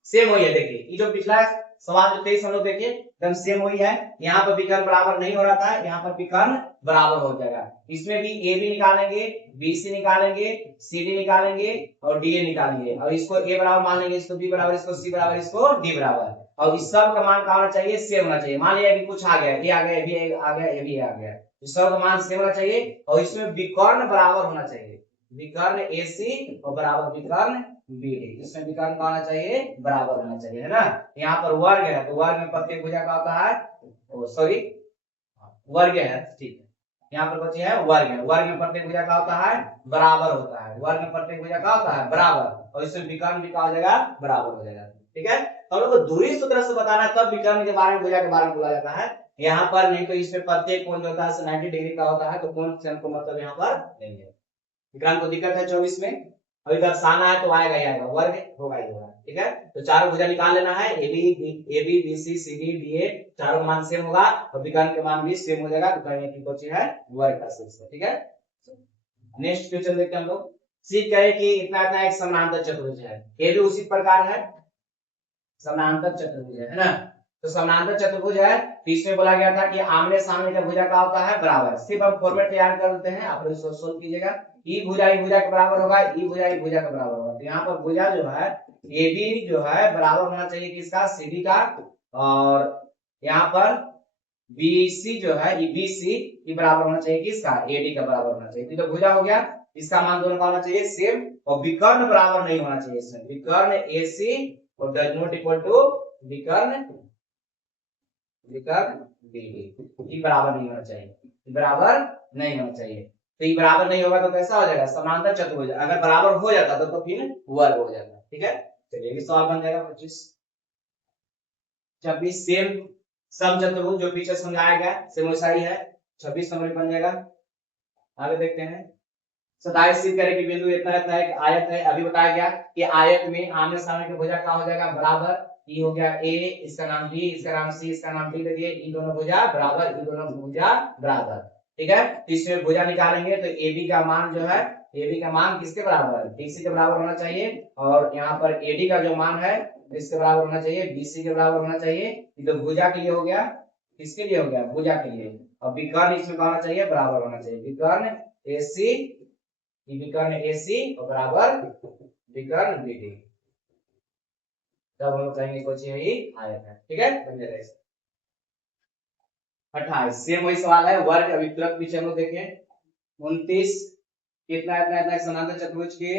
सेम वही है। देखिए ये जो पिछला सवाल जो 23 हम लोग देखिए एकदम सेम वही है। यहाँ पर विकर्ण बराबर नहीं हो रहा था, यहाँ पर विकर्ण बराबर हो जाएगा। इसमें भी AB निकालेंगे, BC निकालेंगे, CD निकालेंगे और DA निकालेंगे, और इसको A बराबर मान लेंगे, इसको B बराबर, इसको C बराबर, इसको D बराबर, और इस सब का मान क्या होना चाहिए, सेम होना चाहिए। मान लिया कि कुछ आ गया, A आ गया, B आ गया, AB आ गया, इस सब का मान सेम होना चाहिए, और इसमें विकर्ण बराबर होना चाहिए, विकर्ण AC और बराबर विकर्ण BD, इसमें विकर्ण का होना चाहिए बराबर होना चाहिए, है ना। यहाँ पर वर्ग है, तो वर्ग में प्रत्येक भुजा का होता है, सॉरी वर्ग है, ठीक है, यहाँ पर बचे है वर्ग है, वर्ग में प्रत्येक भुजा का होता है बराबर होता है, वर्ग में प्रत्येक भुजा का होता है बराबर, और इसमें विकर्ण भी क्या हो जाएगा, बराबर हो जाएगा। ठीक है, तो हम लोग को दूरी सूत्र से बताना है, तब विकर्ण के बारे में, भुजा के बारे में बोला जाता है। यहाँ पर नहीं, तो इसमें प्रत्येक कोण जो होता है 90 डिग्री का होता है, तो कोण से हमको मतलब यहाँ पर नहीं है। विकर्ण को दिक्कत है 24 में, अभी दर्शाना है तो आएगा ही आएगा, वर्ग होगा ही होगा। ठीक है, तो चारों भुजा निकाल लेना है, AB BC CD DA, चारों मान सेम होगा और विकर्ण के मान भी सेम हो जाएगा, तो कहने की कोची है वर्ग का शीर्ष। ठीक है, नेक्स्ट क्वेश्चन देखते हैं हम लोग। सीख कहे कि इतना इतना एक समानांतर चतुर्भुज है, ये भी उसी प्रकार है, समानांतर चतुर्भुज है ना। तो समानांतर चतुर्भुज है, तो इसमें बोला गया था कि आमने सामने का भुजा का होता है बराबर। सिर्फ हम फॉर्मेट तैयार कर देते हैं, आप लोग इसको सोल्व कीजिएगा। ई भुजा के बराबर होगा, ई भुजा के बराबर होगा, तो यहाँ पर भुजा जो है AB जो है बराबर होना चाहिए किसका, CD का, और यहाँ पर BC जो है BC ये बराबर होना चाहिए किसका, AD का बराबर होना चाहिए। तो भुजा हो गया, इसका मान दोनों का होना चाहिए सेम, और विकर्ण बराबर नहीं होना चाहिए इसमें, विकर्ण AC और डज नॉट इक्वल टू विकर्ण BD, ये बराबर नहीं होना चाहिए, बराबर नहीं होना चाहिए। तो ये बराबर नहीं होगा तो कैसा हो जाएगा, समांतर चतुर्भुज। अगर बराबर हो जाता तो फिर वर्ग हो जाता। ठीक है, चलिए ये सवाल बन जाएगा 26 सेम समचतुर्भुज जो पीछे समझाया गया सेम वैसा ही है, 26 नंबर बन जाएगा। आगे देखते हैं। 27 सिद्ध करें कि बिंदु इतना इतना एक आयत है, अभी बताया गया कि आयत में आमने सामने के भुजा क्या हो जाएगा, बराबर। ई हो गया A, इसका नाम B, इसका नाम C, इसका नाम D दे दिए, इन दोनों भुजा बराबर, इन दोनों भुजा बराबर। ठीक है, इसमें भुजा निकालेंगे तो AB का मान जो है, AB का मान किसके बराबर है, BC के बराबर होना चाहिए, और यहाँ पर AD का जो मान है इसके बराबर होना चाहिए, BC के बराबर होना चाहिए। ये तो भुजा के लिए हो गया, किसके लिए हो गया, भुजा के लिए। और विकर्ण इसमें होना चाहिए बराबर होना चाहिए, विकर्ण AC, विकर्ण AC और बराबर विकर्ण BD, तब हम लोग कहेंगे कुछ यही आयत है। ठीक है, बन जाएगा। 28 सेम वही सवाल है, वर्ग। अभी तुरंत पीछे हम लोग देखें 29 कितना इतना इतना समांतर चतुर्भुज के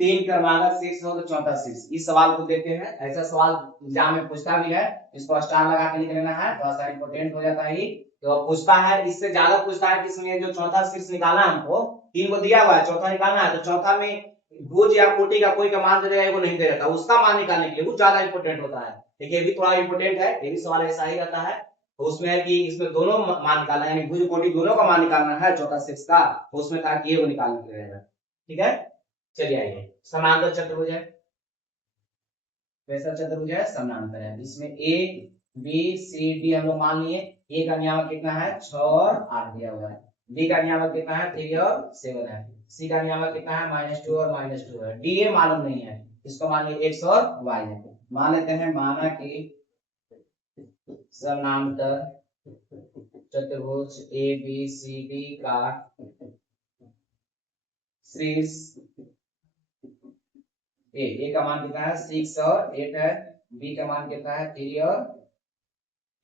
3 क्रमागत शीर्ष हो तो चौथा शीर्ष, इस सवाल को देखते हैं। ऐसा सवाल एग्जाम में पूछता भी है, इसको स्टार लगा के लिख लेना है, थोड़ा सा इंपॉर्टेंट हो जाता है। तो पूछता है, इससे ज्यादा पूछता है कि इसमें जो चौथा शीर्ष निकालना है हमको, 3 को दिया हुआ है, चौथा निकालना है, तो चौथा में भुज या कोटि का कोई का मान दे देगा, वो नहीं दे रहता, उसका मान निकालने के लिए वो ज्यादा इंपॉर्टेंट होता है। देखिए ये भी थोड़ा इंपॉर्टेंट है, ये भी सवाल ऐसा ही रहता है। तो उसमें है कि इसमें दोनों मान निकालना है, यानी भुज कोटि दोनों का मान निकालना है चौथा शीर्ष का, उसमें कहा कि ये वो निकालने के लिए रहेगा। ठीक है, चलिए आइए। समांतर चतुर्भुज है, वैसा चतुर्भुज है समानांतर है। इसमें ए बी सी डी हम लोग मान लिए। ए का नियामक कितना है 6 और 8 दिया हुआ है। बी का नियामक कितना है 3 और 7 है। सी का नियामक कितना है -2 और -2 है। डी ए मालूम नहीं है, इसको मान लिए x और y है। मान लेते हैं माना कि समानांतर चतुर्भुज ए बी सी डी का शीर्ष ए का मान कितना है 6 और 8 है। बी का मान कितना है 3 और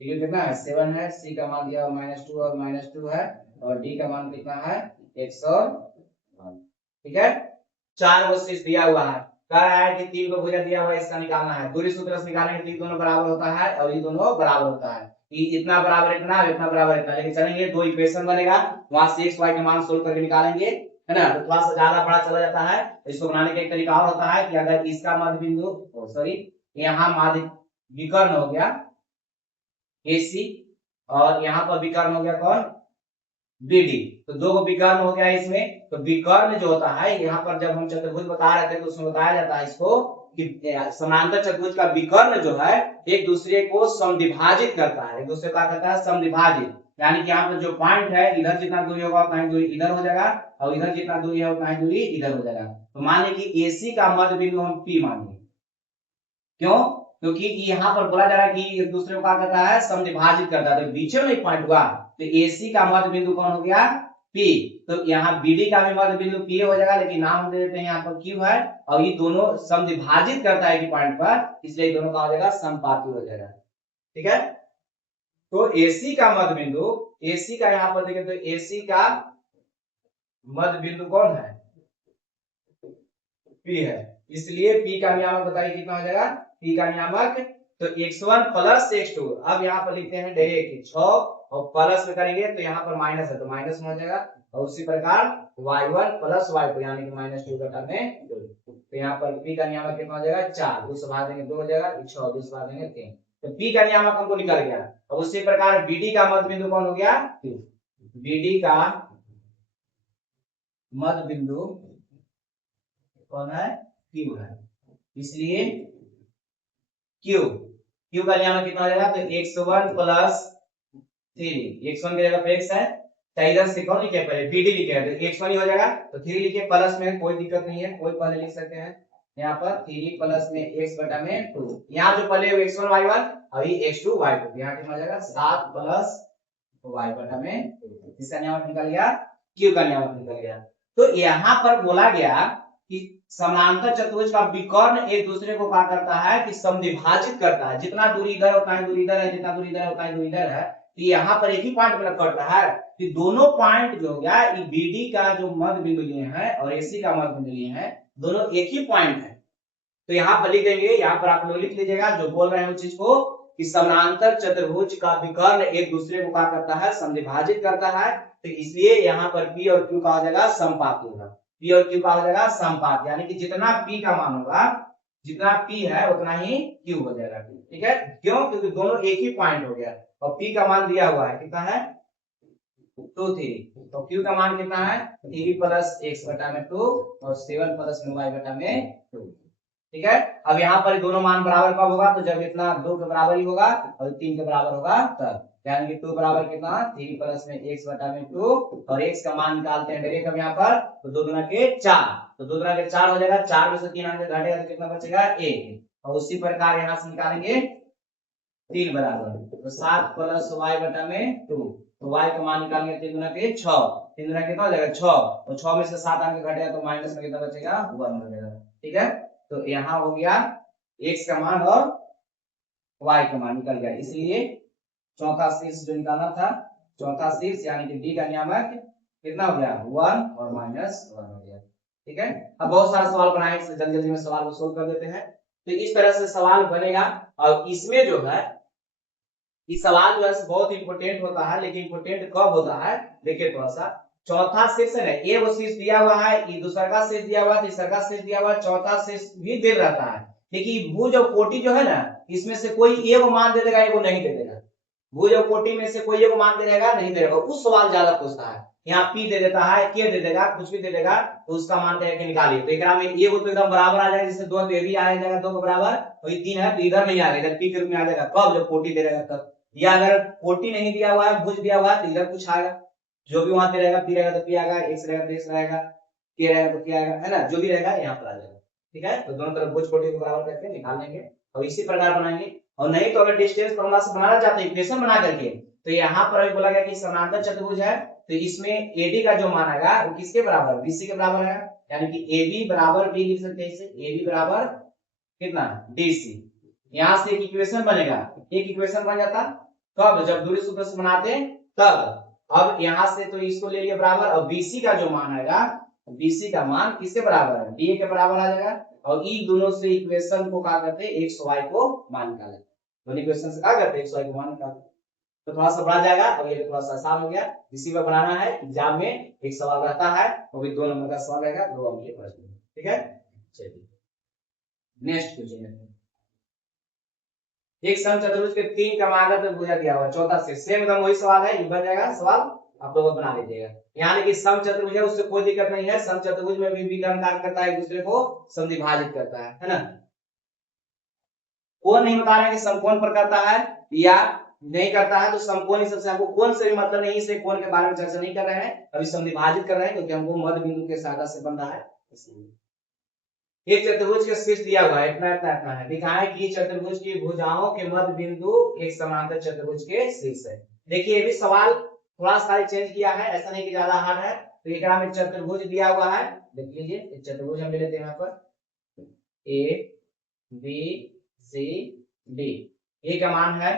कितना है 7 है। सी का मान दिया -2 और -2 है। और डी का मान कितना है x और 1। ठीक है, 4 वो शीर्ष दिया हुआ है। कह रहा है कि 3 को भुजा दिया हुआ है, इसका निकालना है। दूरी सूत्र से निकालेंगे तो दोनों बराबर होता है और ये दोनों बराबर होता है। इतना बराबर इतना और इतना बराबर इतना, लेकिन चलेंगे दो इक्वेशन बनेगा, वहां से x y के मान सोल्व करके निकालेंगे, है ना। तो थोड़ा सा ज्यादा बड़ा चला जाता है। इसको बनाने का एक तरीका और होता है कि अगर इसका मध्य बिंदु सॉरी यहाँ माध्य विकर्ण हो गया AC और यहाँ पर विकर्ण हो गया कौन BD, तो दो को विकर्ण हो गया इसमें। तो विकर्ण जो होता है यहाँ पर जब हम चतुर्भुज बता रहे थे तो उसमें बताया जाता है इसको कि समानांतर चतुर्भुज का विकर्ण जो है एक दूसरे को समद्विभाजित करता है। एक दूसरे का करता है समद्विभाजित, यानी कि यहाँ पर जो पॉइंट है इधर जितना दूरी होगा उतना ही दूरी इधर हो जाएगा और इधर जितना दूरी है उतना ही दूरी इधर हो जाएगा। तो माने कि AC का मध्य बिंदु हम P मानेंगे। क्यों? क्योंकि यहाँ पर बोला जा रहा है कि एक दूसरे को क्या करता है समद्विभाजित करता है। तो बीच में एक पॉइंट हुआ तो AC का मध्य बिंदु कौन हो गया P। तो यहाँ BD का भी मध्य बिंदु P हो जाएगा, लेकिन नाम दे देते हैं यहाँ पर Q है और ये दोनों समद्विभाजित करता है कि पॉइंट पर, इसलिए दोनों का हो जाएगा समपाती हो जाएगा। ठीक है, तो AC का मध्य बिंदु AC का यहाँ पर देखें तो AC का मध्य बिंदु कौन है P है, इसलिए P का नियामक बताइए कितना हो जाएगा। P का नियामक तो x1 प्लस x2, अब यहाँ पर लिखते हैं डायरेक्ट 6 और प्लस में करेंगे तो यहाँ पर माइनस है तो माइनस में हो जाएगा। और उसी प्रकार y1 प्लस y2 यानी कि -2 का टर्म में 2, तो यहाँ पर P का नियामक कितना हो जाएगा 4, 2 से भाग देंगे 2 हो जाएगा, 6 2 से भाग देंगे 3, तो P का नियामक हमको निकल गया। और उसी प्रकार BD का मध्य बिंदु कौन हो गया Q। BD का मध्य बिंदु कौन है Q है, इसलिए Q का नियामक कितना हो जाएगा तो x1 प्लस 3, x1 की जगह पे x है, इधर से कौन लिखे पहले BD लिखे हैं तो x1 ही हो जाएगा। तो 3 लिखे प्लस में कोई दिक्कत नहीं है, कोई पहले लिख सकते हैं यहाँ पर 3 प्लस में x बटा में 2, यहाँ जो पहले x1 y1 और ये x2 y2, यहाँ कितना हो जाएगा 7 प्लस y बटा में 2, इसका नियामक निकल गया Q का नियामक निकल गया। तो यहाँ पर बोला गया कि समानांतर चतुर्भुज का विकर्ण एक दूसरे को क्या करता है कि समद्विभाजित करता है। जितना दूरी इधर उतना ही दूरी इधर है, जितना दूरी इधर है उतना ही दूरी इधर है। तो यहाँ पर एक ही पॉइंट पर करता है कि दोनों पॉइंट जो हो गया BD का जो मध्य बिंदु लिए हैं और AC का मध्य बिंदु लिए हैं, दोनों एक ही पॉइंट है। तो यहाँ पर लिख देंगे, यहाँ पर आप लोग लिख लीजिएगा जो बोल रहे हैं उस चीज को कि समानांतर चतुर्भुज का विकर्ण एक दूसरे को क्या करता है समद्विभाजित करता है। तो इसलिए यहाँ पर P और Q का हो जाएगा समपाती होगा। P और Q का हो जाएगा समपात, यानी कि जितना P का मान होगा जितना P है उतना ही Q हो जाएगा। ठीक है, क्यों? क्योंकि दोनों एक ही पॉइंट हो गया और P का मान दिया हुआ है कितना है 2 3, तो Q का मान कितना है 3 प्लस x बटा में 2 और 7 प्लस y बटा में 2। ठीक है, अब यहाँ पर दोनों मान बराबर कब होगा तो जब इतना 2 के बराबर ही होगा और 3 के बराबर होगा तब, यानी कि 2 बराबर कितना 3 प्लस में x बटा में 2 और x का मान निकालते हैं डायरेक्ट हम यहाँ पर, तो 2 दूना के 4, तो 2 दूना के 4 हो जाएगा, 4 में से 3 आगे घटेगा तो कितना बचेगा 1। और उसी प्रकार यहाँ से निकालेंगे 3 बराबर तो 7 प्लस y बटा में 2, तो y का मान निकालेंगे 3 दूना के 6, 3 दूना कितना हो जाएगा 6, तो 6 में से 7 आगे घटेगा तो माइनस में कितना बचेगा 1 हो जाएगा। ठीक है, तो यहाँ हो गया x का मान और y का मान निकल गया, इसलिए चौथा शीर्ष जो निकालना था, चौथा शीर्ष यानी कि D का नियामक कितना हो गया 1 और -1 हो गया। ठीक है, अब बहुत सारा सवाल बनाए, जल्दी जल्दी में सवाल को सोल्व कर देते हैं। तो इस तरह से सवाल बनेगा और इसमें जो है इस सवाल जो है बहुत इंपोर्टेंट होता है, लेकिन इंपोर्टेंट कब होता है देखिए थोड़ा सा। चौथा शीर्ष है ना, वो शीर्ष दिया हुआ है, ये दूसरा का शीर्ष दिया हुआ है, तीसरा का शीर्ष दिया हुआ है, चौथा शीर्ष भी दे रहता है, लेकिन भुज और कोटि जो है ना इसमें से कोई एगो मान दे देगा, एगो नहीं दे देगा। भुज और कोटि में से कोई एगो मान दे देगा, नहीं देगा, उस सवाल ज्यादा पूछता है। यहाँ पी दे देता है, के दे देगा, कुछ भी दे देगा, तो उसका मान करके निकालिए। तो एकरा में ये वो तो एकदम बराबर आ जाएगा, जैसे 2 ये भी आ जाएगा 2 के बराबर, और ये 3 है तो इधर नहीं आएगा, इधर पी के रूप में आ जाएगा। कब? जब 40 दे रहेगा तब। या अगर 40 नहीं दिया हुआ है, भुज दिया हुआ है, तो इधर कुछ आएगा, जो भी वहां पे रहेगा, पी रहेगा तो पी आएगा, एक्स रहेगा तो एक्स रहेगा, के रहेगा तो के आएगा, है ना, जो भी रहेगा यहाँ पर आ जाएगा। ठीक है, तो दोनों तरफ भुज 40 के बराबर करके निकाल लेंगे और इसी प्रकार बनाएंगे। और नहीं तो अगर डिस्टेंस फॉर्मूला से बनाना चाहते हैं इक्वेशन बना करके, तो यहाँ पर अभी बोला गया कि समांतर चतुर्भुज है, तो इसमें एडी का जो मान आएगा वो किसके बराबर? बीसी के बराबर है, यानी कि एबी बराबर डी लिख सकते हैं इसे, एबी बराबर कितना? डीसी। यहां से एक इक्वेशन बनेगा, एक इक्वेशन बन जाता कब? जब दूरी सूत्र से बनाते तब। अब यहां से तो इसको ले लिया बराबर, और बीसी का जो मान आएगा, बीसी का मान किसके बराबर है? डी के बराबर आ जाएगा। और इन दोनों से इक्वेशन को क्या करते हैं? एक्स वाई को मान निकाले, दोनों इक्वेशन से क्या करते हैं? एक्स वाई को मान निकालते। तो थोड़ा सा बढ़ा जाएगा, और ये थोड़ा सा आसान हो गया। इसी पर बनाना है, एग्जाम में एक सवाल रहता है, वो भी 2 नंबर का सवाल रहेगा, 2 अंक के प्रश्न। ठीक है, चलिए नेक्स्ट क्वेश्चन। एक समचतुर्भुज के 3 क्रमागत भुजा दिया हुआ, चौथा से सेम एकदम वही सवाल है, ये बन जाएगा सवाल, आप लोग बना लीजिएगा। यानी कि समचतुर्भुज है, उससे कोई दिक्कत नहीं है, समचतुर्भुज में भी विकर्ण कार्य करता है, एक दूसरे को समद्विभाजित करता है ना। कोण नहीं बता रहे हैं कि समकोण पर करता है या नहीं करता है, तो समकोण ही सबसे, हमको कोण से भी मतलब नहीं, इसलिए कोण के बारे में चर्चा नहीं कर रहे हैं, अभी समद्विभाजित कर रहे हैं, क्योंकि हमको मध्य बिंदु के सहायता से बन रहा है इसलिए। एक चतुर्भुज का शीर्ष दिया हुआ है, इतना इतना इतना है, दिखाएं कि चतुर्भुज की भुजाओं के मध्य बिंदु एक समांतर चतुर्भुज के शीर्ष है। देखिए ये भी सवाल थोड़ा सा चेंज किया है, ऐसा नहीं कि ज्यादा हार्ड है। तो एक में चतुर्भुज दिया हुआ है, देख लीजिए, एक चतुर्भुज हम ले लेते हैं यहाँ पर, ए बी सी डी। ए का मान है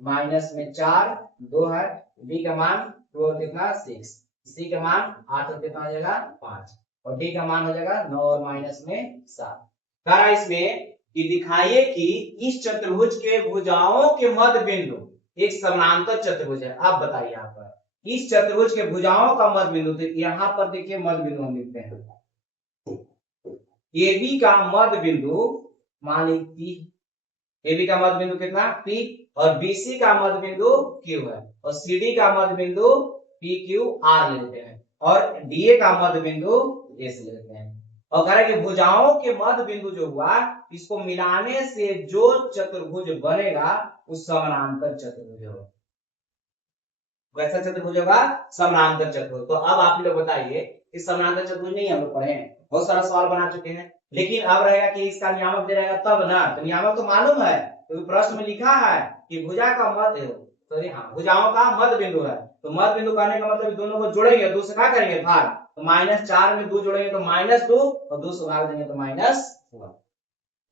-4 2 है, बी का मान 2 और कितना 6, सी का मान 8 और कितना हो जाएगा 5, और डी का मान हो जाएगा 9 और -7। कहा इसमें कि दिखाइए कि इस चतुर्भुज के भुजाओं के मध्य बिंदु एक समानांतर चतुर्भुज है। आप बताइए यहाँ पर इस चतुर्भुज के भुजाओं का मध्य बिंदु, तो यहाँ पर देखिए मध्य बिंदु हम लिखते हैं, ए बी का मध्य बिंदु मान लीजिए AB का मध्य बिंदु कितना P, और BC का मध्य बिंदु Q है, और CD का मध्य बिंदु PQR लेते हैं, और DA का मध्य बिंदु S लेते हैं। और कह रहे कि भुजाओं के मध्य बिंदु जो हुआ, इसको मिलाने से जो चतुर्भुज बनेगा उस समानांतर चतुर्भुज होगा। वैसा चतुर्भुज होगा समानांतर चतुर्भुज। तो अब आप लोग बताइए, इस समानांतर चतुर्भुज नहीं हम लोग पढ़े हैं, बहुत सारा सवाल बना चुके हैं, लेकिन अब रहेगा कि इसका नियामक दे रहेगा तब ना, तो नियामक तो मालूम है, तो प्रश्न में लिखा है कि भुजा का मध्य, सॉरी हाँ, भुजाओं का मध्य बिंदु है, तो मध्य बिंदु कहने का मतलब दोनों को जोड़ेंगे, 2 से क्या करेंगे भाग, तो -4 में 2 जोड़ेंगे तो -2, और 2 से भाग देंगे तो -1,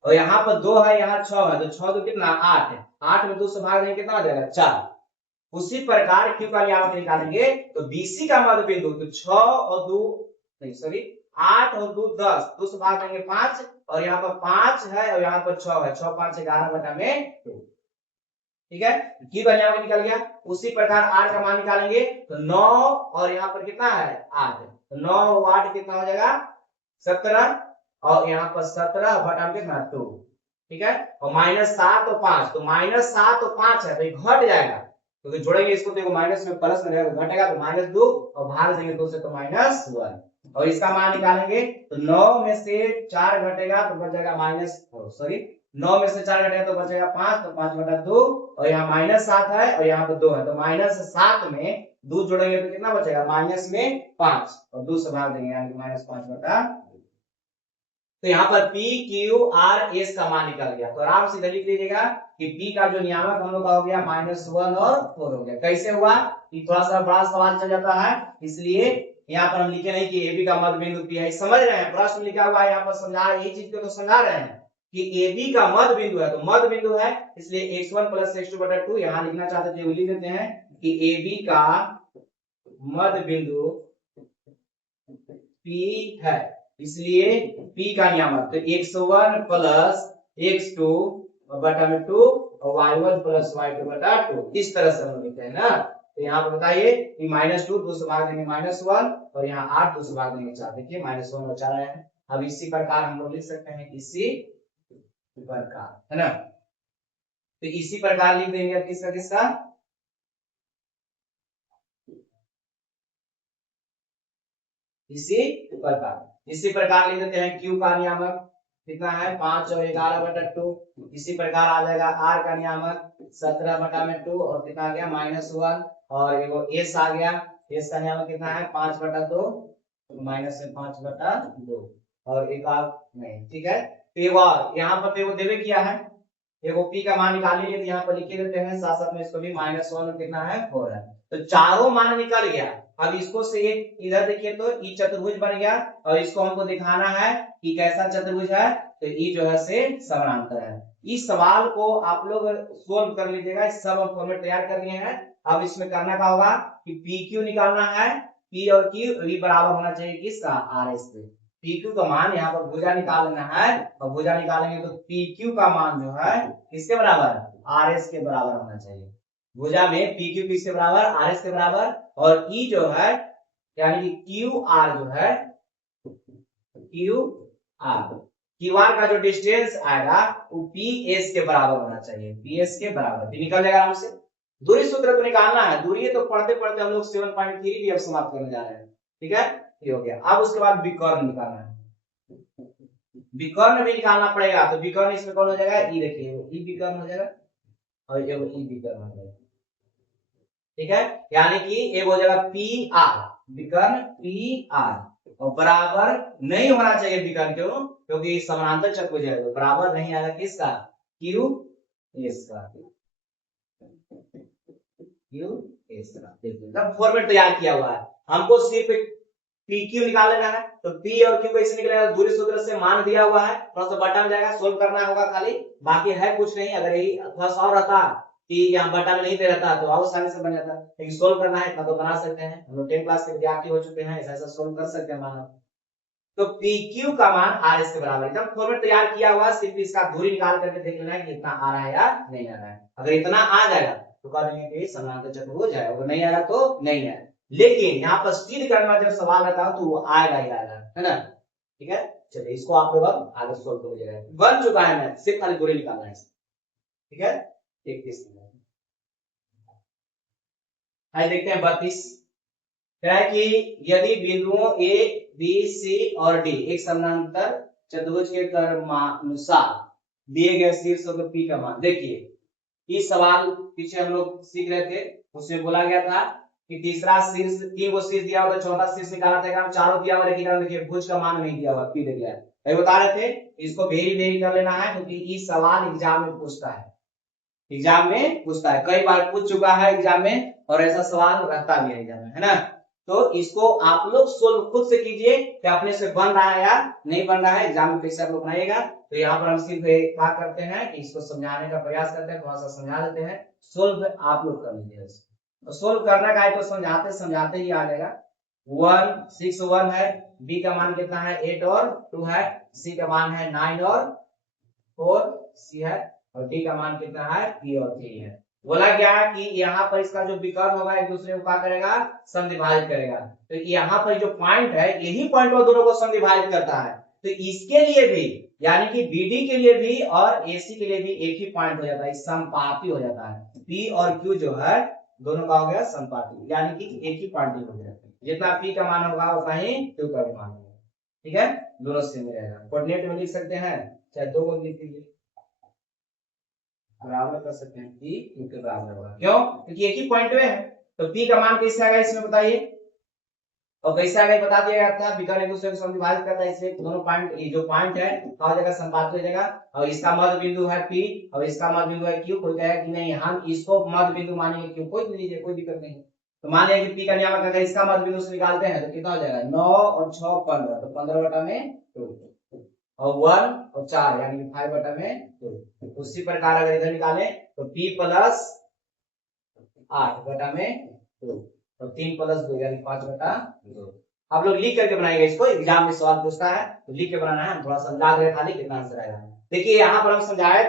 और यहाँ पर 2 है, यहाँ 6 है, तो 6 2 कितना 8 है, 8 में 2 से भाग देंगे कितना आ जाएगा 4। उसी प्रकार Q का नियामक निकालेंगे, तो BC का मध्य बिंदु, तो 6 और 2 नहीं सॉरी 8 और 2 10, 2 से भाग देंगे 5, और यहाँ पर 5 है और यहाँ पर 6 है, 6 5 11 बटा में 2। ठीक है, Q का नियामक निकल गया। उसी प्रकार R का मान निकालेंगे, तो 9 और यहाँ पर कितना है 8, तो 9 और 8 कितना हो जाएगा 17, और यहाँ पर 17 बटा में कितना 2। ठीक है, और -7 और 5, तो -7 और 5 है तो ये घट जाएगा, तो जोड़ेंगे इसको, देखो माइनस में प्लस में रहेगा, घटेगा तो -2, और भाग देंगे 2 से तो -1, और इसका मान निकालेंगे, तो 9 में से 4 घटेगा तो बच जाएगा सॉरी 9 में से 4 घटेगा तो बचेगा 5, तो 5 बटा 2, और यहाँ -7 है और यहाँ पर 2 है, तो -7 में 2 जोड़ेंगे तो कितना बचेगा -5, और 2 से भाग देंगे यानी -5 बटा। तो यहाँ पर P Q R S का मान निकल गया, तो आराम से इधर लिख लीजिएगा कि P का जो नियामक हम लोग का हो गया -1 और 4 हो गया। कैसे हुआ कि थोड़ा सा बड़ा सवाल चल जाता है, इसलिए यहाँ पर हम लिखे नहीं कि AB का मध्य बिंदु P है, समझ रहे हैं, प्रश्न लिखा हुआ है यहाँ पर, समझा यही चीज को तो समझा रहे हैं कि AB का मध्य बिंदु है, तो मध्य बिंदु है इसलिए x1 + x2/2 यहाँ लिखना चाहते थे, लिख देते हैं कि AB का मध्य बिंदु P है, इसलिए P का नियामक, तो x1 + x2 बटा में 2 और y1 + y2/2, इस तरह से हम लिखते हैं ना। तो यहाँ पर बताइए कि -2 2 से भाग देंगे -1, और यहाँ 8 2 से भाग देंगे 4, देखिए -1 और 4 आया है। अब इसी प्रकार हम लोग लिख सकते हैं, इसी प्रकार, है ना, तो इसी प्रकार लिख देंगे किसका किसका, इसी प्रकार लिख देते हैं Q का नियामक कितना है 5 और 11/2। इसी प्रकार आ जाएगा R का नियामक 17/2 और कितना आ गया -1 और एगो S आ गया। S का नियामक कितना है 5/2 -5/2 और एक आर नहीं। ठीक है, तो एक और यहाँ पर तो देवे किया है एगो P का मान निकाल लिए यहाँ पर लिख देते हैं, साथ साथ में इसको भी -1 और कितना है 4 है। तो चारों मान निकल गया। अब इसको से एक इधर देखिए तो ई चतुर्भुज बन गया और इसको हमको दिखाना है कि कैसा चतुर्भुज है, तो ई जो है से समानांतर है। इस सवाल को आप लोग सोल्व कर लीजिएगा, इस सब हम फॉर्मेट तैयार कर लिए हैं। अब इसमें करना क्या होगा कि PQ निकालना है, P और Q भी बराबर होना चाहिए किसका RS पे। PQ का मान यहाँ पर भुजा निकालना है और भुजा निकालेंगे तो PQ का मान जो है किसके बराबर RS के बराबर होना चाहिए। भुजा में PQ किसके बराबर RS के बराबर और E जो है यानी कि QR जो है QR का जो डिस्टेंस आएगा वो PS के बराबर होना चाहिए, PS के बराबर निकल जाएगा आराम से। दूरी सूत्र को निकालना है, दूरी तो पढ़ते पढ़ते हम लोग 7.3 भी अब समाप्त करने जा रहे हैं। ठीक है, ये हो गया। अब उसके बाद विकर्ण निकालना है, विकर्ण भी निकालना पड़ेगा। तो विकर्ण इसमें कौन हो जाएगा ई, देखिए ई विकर्ण हो जाएगा और ये ई विकर्ण हो जाएगा। ठीक है, यानी कि ये हो जाएगा PR विकर्ण PR और बराबर नहीं होना चाहिए विकर्ण, क्यों क्योंकि समानांतर चतुर्भुज है तो बराबर नहीं आएगा किसका QS का। देखिए फॉर्मेट तैयार किया हुआ है, हमको सिर्फ PQ निकाल लेना है। तो P और Q कैसे निकलेगा, दूरी सूत्र से मान दिया हुआ है, थोड़ा सा बटन जाएगा सोल्व करना होगा खाली, बाकी है कुछ नहीं। अगर यही थोड़ा सा और रहता कि यहाँ बटन नहीं दे रहता तो और आसानी से बन जाता, लेकिन सोल्व करना है तो बना सकते हैं। हम लोग 10 क्लास के विद्यार्थी हो चुके हैं, ऐसा ऐसा सोल्व कर सकते हैं माना। तो PQ का मान RS के बराबर, एकदम फॉर्मेट तैयार किया हुआ, सिर्फ इसका दूरी निकाल करके देख लेना है कि इतना आ रहा है या नहीं आ रहा है। अगर इतना आ जाएगा तो कह देंगे कि समानांतर चतुर्भुज है, अगर नहीं आएगा तो नहीं है। लेकिन यहाँ पर सिद्ध करना जब सवाल रहता है तो वो आएगा ही आएगा, है ना। ठीक है, चलिए इसको आप लोग अब आगे सोल्व कर लीजिएगा। बन चुका है मैथ, सिर्फ खाली दूरी निकालना है। ठीक है, 31 देखते हैं 32 क्या है कि यदि बिंदुओं A B C और D एक समानांतर चतुर्भुज के क्रमानुसार दिए गए शीर्षों के P का मान। देखिए इस सवाल पीछे हम लोग सीख रहे थे, उसमें बोला गया था कि तीसरा शीर्ष, 3 गो शीर्ष दिया हुआ था, चौथा शीर्ष निकालना था, चारों दिया हुआ, लेकिन देखिए भुज का मान नहीं दिया हुआ, P दे दिया है। बता रहे थे इसको वेरी वेरी कर लेना है क्योंकि इस सवाल एग्जाम में पूछता है, एग्जाम में पूछता है, कई बार पूछ चुका है एग्जाम में और ऐसा सवाल रहता भी है एग्जाम में, है ना। तो इसको आप लोग सोल्व खुद से कीजिए कि अपने से बन रहा है या नहीं बन रहा है, एग्जाम में कैसे आप लोग बनाइएगा। तो यहाँ पर हम सिर्फ क्या करते हैं कि इसको समझाने का प्रयास करते हैं, थोड़ा सा समझा देते हैं, सोल्व आप लोग कर लीजिए। तो सोल्व करना का है तो समझाते समझाते ही आ जाएगा। 1 6 1 है, B का मान कितना है 8 और 2 है, C का मान है 9 और 4 C है और D का मान कितना है P और 3 है। बोला गया कि यहाँ पर इसका जो विकर्ण होगा एक दूसरे को क्या करेगा समविभाजित करेगा। तो यहाँ पर जो पॉइंट है यही पॉइंट वो दोनों को समविभाजित करता है। तो इसके लिए भी यानी कि BD के लिए भी और AC के लिए भी एक ही पॉइंट हो जाता है, समपाती हो जाता है। P और Q जो है दोनों का हो गया समपाती, यानी कि एक ही पॉइंट हो गया, जितना P का मान होगा उतना ही Q का भी मान होगा। ठीक है, दोनों सेम रहेगा। कोऑर्डिनेट में लिख सकते हैं, चाहे दो को लिख लीजिए, बराबर कर सकते हैं P Q के बराबर होगा, क्यों क्योंकि एक ही पॉइंट में है। तो P का मान कैसे आएगा इसमें बताइए, और कैसे आएगा बता दिया गया था, विकर्ण एक दूसरे को समविभाजित करता है, इसलिए दोनों पॉइंट, ये जो पॉइंट है क्या हो जाएगा संपात हो जाएगा। और इसका मध्य बिंदु है P और इसका मध्य बिंदु है Q। कोई कहेगा कि नहीं हम इसको मध्य बिंदु मानेंगे Q, कोई लीजिए कोई दिक्कत नहीं। तो मान लिया कि P का नियामक अगर इसका मध्य बिंदु से निकालते हैं तो कितना हो जाएगा 9 और 6 15, तो 15/2 और 1 और 4 यानी 5/2। उसी प्रकार अगर इधर निकाले तो P + 8/2 और 3 + 2 यानी 5/2। आप लोग लिख करके बनाइएगा, इसको एग्जाम में सवाल पूछता है तो लिख के बनाना है। हम थोड़ा सा याद रहे खाली कितना आंसर आएगा। देखिए यहाँ पर हम समझाए,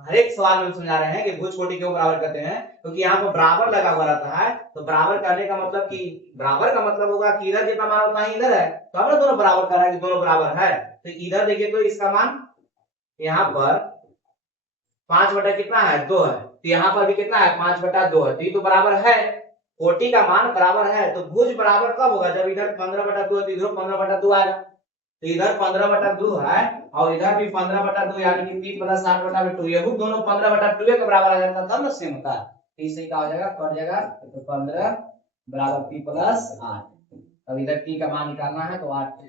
हर एक सवाल में समझा रहे हैं कि भुज कोटि क्यों बराबर करते हैं, क्योंकि यहाँ पर बराबर लगा हुआ रहता है। तो बराबर करने का मतलब कि बराबर का मतलब होगा कि इधर जितना मान उतना ही इधर है, तो हम दोनों बराबर कर रहे हैं कि दोनों बराबर है। तो इधर देखिए तो इसका मान यहाँ पर 5 बटा कितना है 2 है, तो यहाँ पर भी कितना है 5/2 है, तो ये तो बराबर है। 40 का मान बराबर है तो भुज बराबर कब होगा, जब इधर 15/2 है तो इधर 15/2 आएगा, तो इधर 15/2 है और इधर भी 15/2 यानी कि p + 8/2, ये दोनों 15/2 के बराबर आ जाता तब ना सेम होता है। तो इसे क्या हो जाएगा, कट जाएगा, तो 15 बराबर p + 8। अब इधर p का मान निकालना है तो 8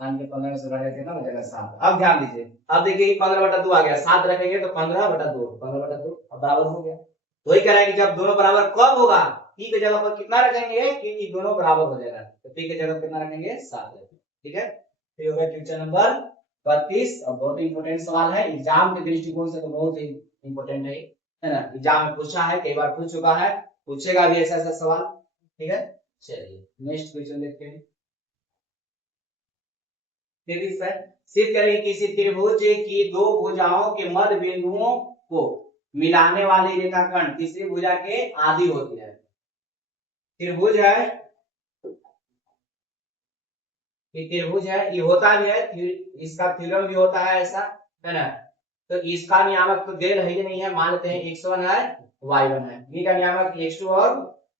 मान के 15 से बढ़ा देना हो जाएगा 7। अब ध्यान दीजिए, अब देखिए 15/2 आ गया, 7 रखेंगे तो 15/2, 15/2 अब बराबर हो गया। तो वही कह रहा है कि जब दोनों बराबर कब होगा, p के जगह पर कितना रखेंगे कि दोनों बराबर हो जाएगा, तो p के जगह पर कितना रखेंगे, 7 रखेंगे। ठीक है, ये हो गया क्वेश्चन नंबर 32। और बहुत इंपॉर्टेंट सवाल है, एग्जाम के दृष्टिकोण से तो बहुत ही इंपॉर्टेंट है ना, एग्जाम में पूछा है, कई बार पूछ चुका है, पूछेगा भी ऐसा ऐसा सवाल। ठीक है, चलिए नेक्स्ट क्वेश्चन देखते हैं। सिद्ध करें किसी त्रिभुज की दो भुजाओं के मध्य बिंदुओं को मिलाने वाली रेखाखंड तीसरी भुजा के आदि होती है। त्रिभुज है, त्रिभुज है, ये होता भी है, इसका थ्योरम भी होता है ऐसा, है ना। तो इसका नियामक तो दे रही नहीं है, मान लेते हैं x1 है y1 है, b का नियामक x2 और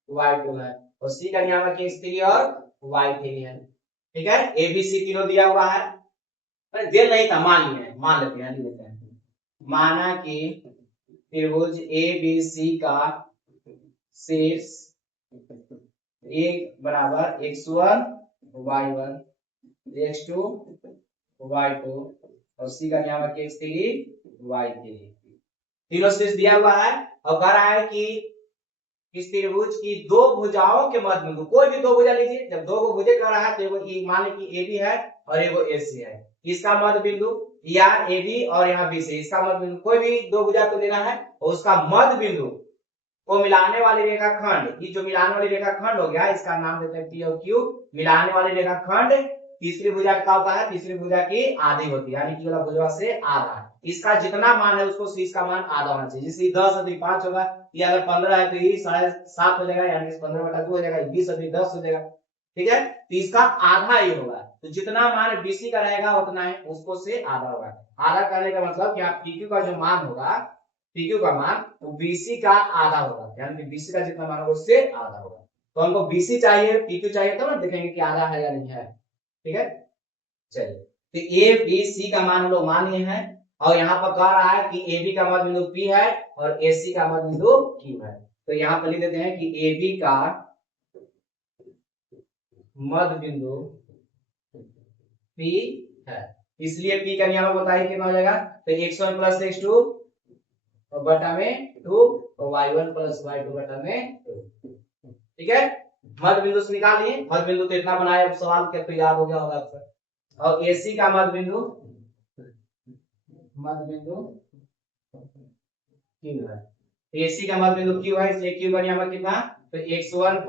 y2 है, और c का नियामक x3 और y3 है। ठीक है, a b c तीनों दिया हुआ है, दे नहीं था, मान लिए, मान लेते हैं, लेते हैं। माना कि त्रिभुज ए बी सी का शीर्ष एक बराबर x1 y1 x2 y2 और c का नियामक x3 y3, तीनों शीर्ष दिया हुआ है। और कह रहा है कि इस त्रिभुज की दो भुजाओं के मध्य बिंदु, कोई भी दो भुजा लीजिए, जब दो को भुजे कर रहा है तो एगो मान लीजिए कि AB है और एगो AC है, इसका मध्य बिंदु या AB और यहाँ BC, इसका मध्य बिंदु, कोई भी दो भुजा तो लेना है और उसका मध्य बिंदु को मिलाने वाली रेखाखंड, ये जो मिलाने वाली रेखाखंड हो गया, इसका नाम देते हैं P और Q। मिलाने वाली रेखाखंड तीसरी भुजा का होता है, तीसरी भुजा की आधी होती है, यानी कि वाला भुजा से आधा, इसका जितना मान है उसको शीर्ष का मान आधा होना चाहिए। जैसे 10 अधिक 5 होगा, ये अगर 15 है तो ये 7.5 हो जाएगा, यानी 15/2 हो जाएगा, 20 अधिक 10 हो जाएगा। ठीक है, तो इसका आधा ही होगा, तो जितना मान BC का रहेगा उतना है, उसको से आधा होगा। आधा करने का मतलब कि आप PQ का जो मान होगा, PQ का मान तो BC का आधा होगा, यानी कि BC का जितना मान होगा उससे आधा होगा। तो हमको BC चाहिए, PQ चाहिए, तो ना देखेंगे कि आधा है या नहीं है। ठीक है, चलिए, तो ए बी सी का मान हम लोग मान लिए हैं, और यहाँ पर कह रहा है कि ए बी का मध्य बिंदु P है और ए सी का मध्य बिंदु Q है। तो यहाँ पर लिख देते हैं कि ए बी का मध्य बिंदु P है, इसलिए P का नियम बताइए कितना हो जाएगा, तो x1 + x2 और बटा में 2 और y1 + y2 बटा में 2। ठीक है, मध्य बिंदु से निकाल लिए, मध्य बिंदु तो इतना बनाया सवाल के तो याद हो गया होगा आपको। और AC का मध्य बिंदु Q है, AC का मध्य बिंदु Q है, इसलिए Q का नियम कितना, तो x1 +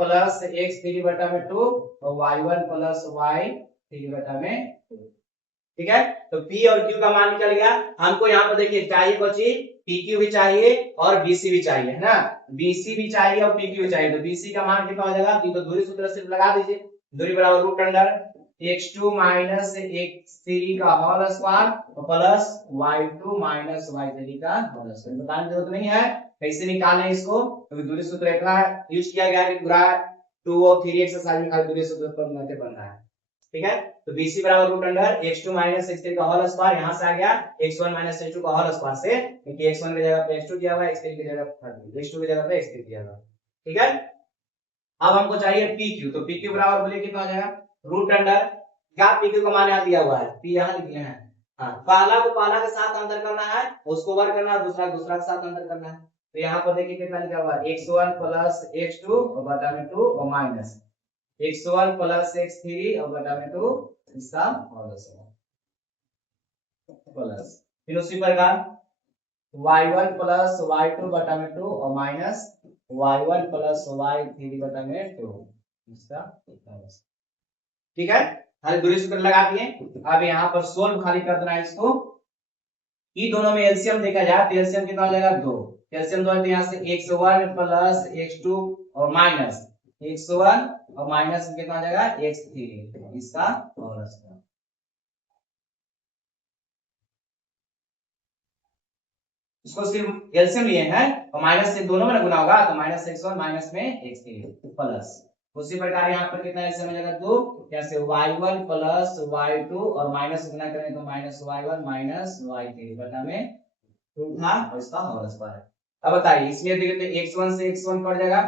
x3 बटा में 2 और y1 + y3 बटा में 2। ठीक है, तो P और Q का मान निकल गया। हमको यहाँ पर देखिए चाहिए कौन चीज, PQ भी चाहिए और BC भी चाहिए, है ना, BC भी चाहिए और PQ भी चाहिए। तो BC का मान कितना हो जाएगा, तो दूरी सूत्र सिर्फ लगा दीजिए, दूरी बराबर रूट अंडर x2 - x3 का whole square plus y2 - y3 का होल स्क्वायर। बताने की जरूरत नहीं है कैसे निकालें इसको, क्योंकि दूरी सूत्र इतना यूज किया गया है कि पूरा 2 और 3 एक्सरसाइज में खाली दूरी सूत्र पर मेथड बन रहा है। ठीक है, तो BC बराबर रूट अंडर x2 - x3 का होल स्क्वायर, यहां से आ गया x1 - x2 का होल स्क्वायर से, क्योंकि x1 की जगह पे x2 दिया हुआ है, x3 की जगह पे x2 की जगह पे x3 दिया हुआ है। ठीक है, अब हमको चाहिए PQ, तो PQ बराबर बोलिए कितना हो जाएगा, रूट अंडर क्या PQ का मान यहां दिया हुआ है, P यहां लिखे हैं, हां, पहला को पहला के साथ अंतर करना है, उसको वर्ग करना है, दूसरा दूसरा के साथ अंतर करना है। तो यहां पर देखिए कितना लिखा हुआ है, x1 + x2 और बटा में 2 और माइनस x1 + x3 और बटा में 2 इसका होल स्क्वायर प्लस, फिर उसी प्रकार y1 + y2 बटा में 2 और माइनस y1 + y3 बटा में 2 इसका होल स्क्वायर। ठीक है, खाली दूरी सूत्र लगा दिए। अब यहाँ पर सोल्व खाली कर देना है इसको, ये दोनों में एलसीएम देखा जाए तो एलसीएम कितना हो जाएगा, 2, एलसीएम 2 है तो यहाँ से x1 + x2 और माइनस x1 और माइनस कितना हो जाएगा x3 इसका होल स्क्वायर। इसको सिर्फ एलसीएम लिए हैं और माइनस से दोनों में गुना होगा तो माइनस x1 माइनस में x3 प्लस उसी प्रकार यहाँ पर कितना एलसीएम हो जाएगा 2 कैसे y1 प्लस y2 और माइनस गुना करें तो माइनस y1 माइनस y3 बटा में 2 था और इसका होल स्क्वायर। अब बताइए इसमें देखिए x1 से x1 कट जाएगा,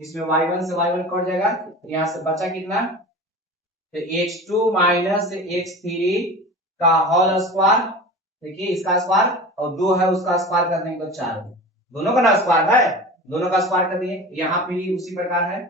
इसमें y1 से y1 कट जाएगा, यहाँ से बचा कितना तो x2 माइनस x3 का होल स्क्वायर। देखिए इसका स्क्वायर और 2 है उसका स्क्वायर कर देंगे तो 4 दोनों का ना स्क्वायर है, दोनों का स्क्वायर कर दिए। यहाँ पे भी उसी प्रकार है,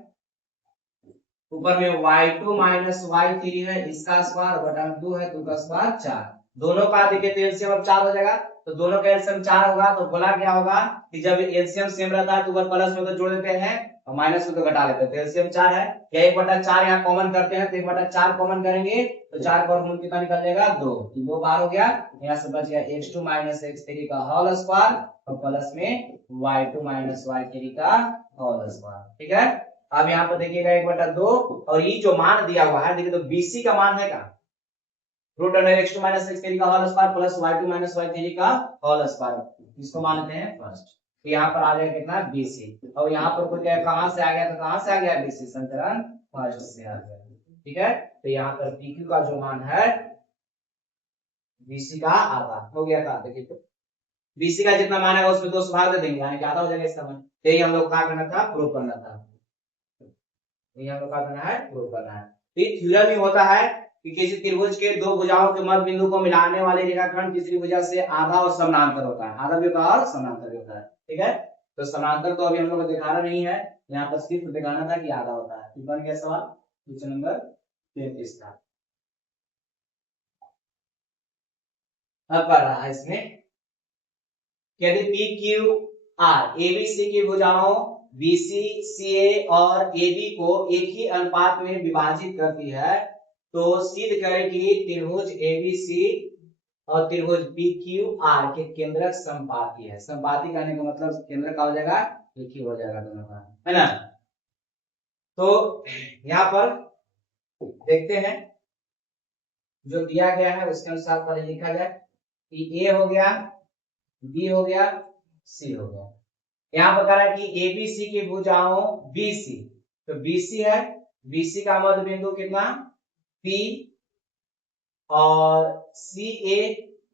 ऊपर में y2 माइनस y3 है इसका स्क्वायर बटा 2 है तो का स्क्वायर 4 दोनों का देखिए तो एलसीएम अब 4 हो जाएगा तो दोनों का एलसीएम 4 होगा तो बोला क्या होगा कि जब एलसीएम सेम रहता है तो ऊपर प्लस में तो जोड़ देते हैं और माइनस में तो घटा लेते हैं तो एलसीएम 4 है क्या 1/4 यहाँ कॉमन करते हैं तो 1/4 कॉमन करेंगे तो 4 का वर्गमूल कितना निकल जाएगा 2 तो 2 बार हो गया, यहाँ से बच गया x2 माइनस x3 का होल स्क्वायर और प्लस में y2 माइनस y3 का होल स्क्वायर। ठीक है अब यहाँ पर देखिएगा 1/2 और ये जो मान दिया हुआ है देखिए तो BC का मान है का root under x2 minus x3 का whole square plus y2 minus y3 का होल स्क्वायर इसको मानते हैं फर्स्ट। तो यहाँ पर आ जाएगा कितना BC और यहाँ पर कोई क्या कहां से आ गया तो कहां से आ गया BC समीकरण फर्स्ट से आ गया। ठीक है तो यहाँ पर PQ का जो मान है BC का आधा हो गया था। देखिए तो BC का जितना मान है उसमें 2 भाग दे देंगे यानी कि आधा हो जाएगा इसका मान। तो ये हम लोग क्या करना था प्रूव करना था, ये हम लोग क्या करना है प्रूव करना है। तो ये थ्योरम में होता है कि किसी त्रिभुज के दो भुजाओं के मध्य बिंदु को मिलाने वाले रेखाखंड तीसरी भुजा से आधा और समानांतर होता है, आधा भी होता है और समानांतर भी होता है। ठीक है तो समानांतर तो अभी हम लोग को दिखाना नहीं है, यहाँ पर सिर्फ दिखाना था कि आधा होता है। बन गया सवाल क्वेश्चन नंबर 33 का। अब पढ़ रहा है इसमें यदि पी क्यू आर एबीसी की भुजाओं बीसी सीए और एबी को एक ही अनुपात में विभाजित करती है तो सिद्ध करें कि त्रिभुज एबीसी और त्रिभुज पीक्यूआर के केंद्रक समपाती है। समपाती कहने का मतलब केंद्र का हो जाएगा एक ही हो जाएगा दोनों का, है ना। तो यहाँ पर देखते हैं जो दिया गया है उसके अनुसार पहले लिखा जाए कि ए हो गया बी हो गया सी हो गया। यहाँ बता रहा है कि एबीसी की भुजाओं बीसी तो बीसी है, बीसी का मध्य बिंदु कितना पी और सी ए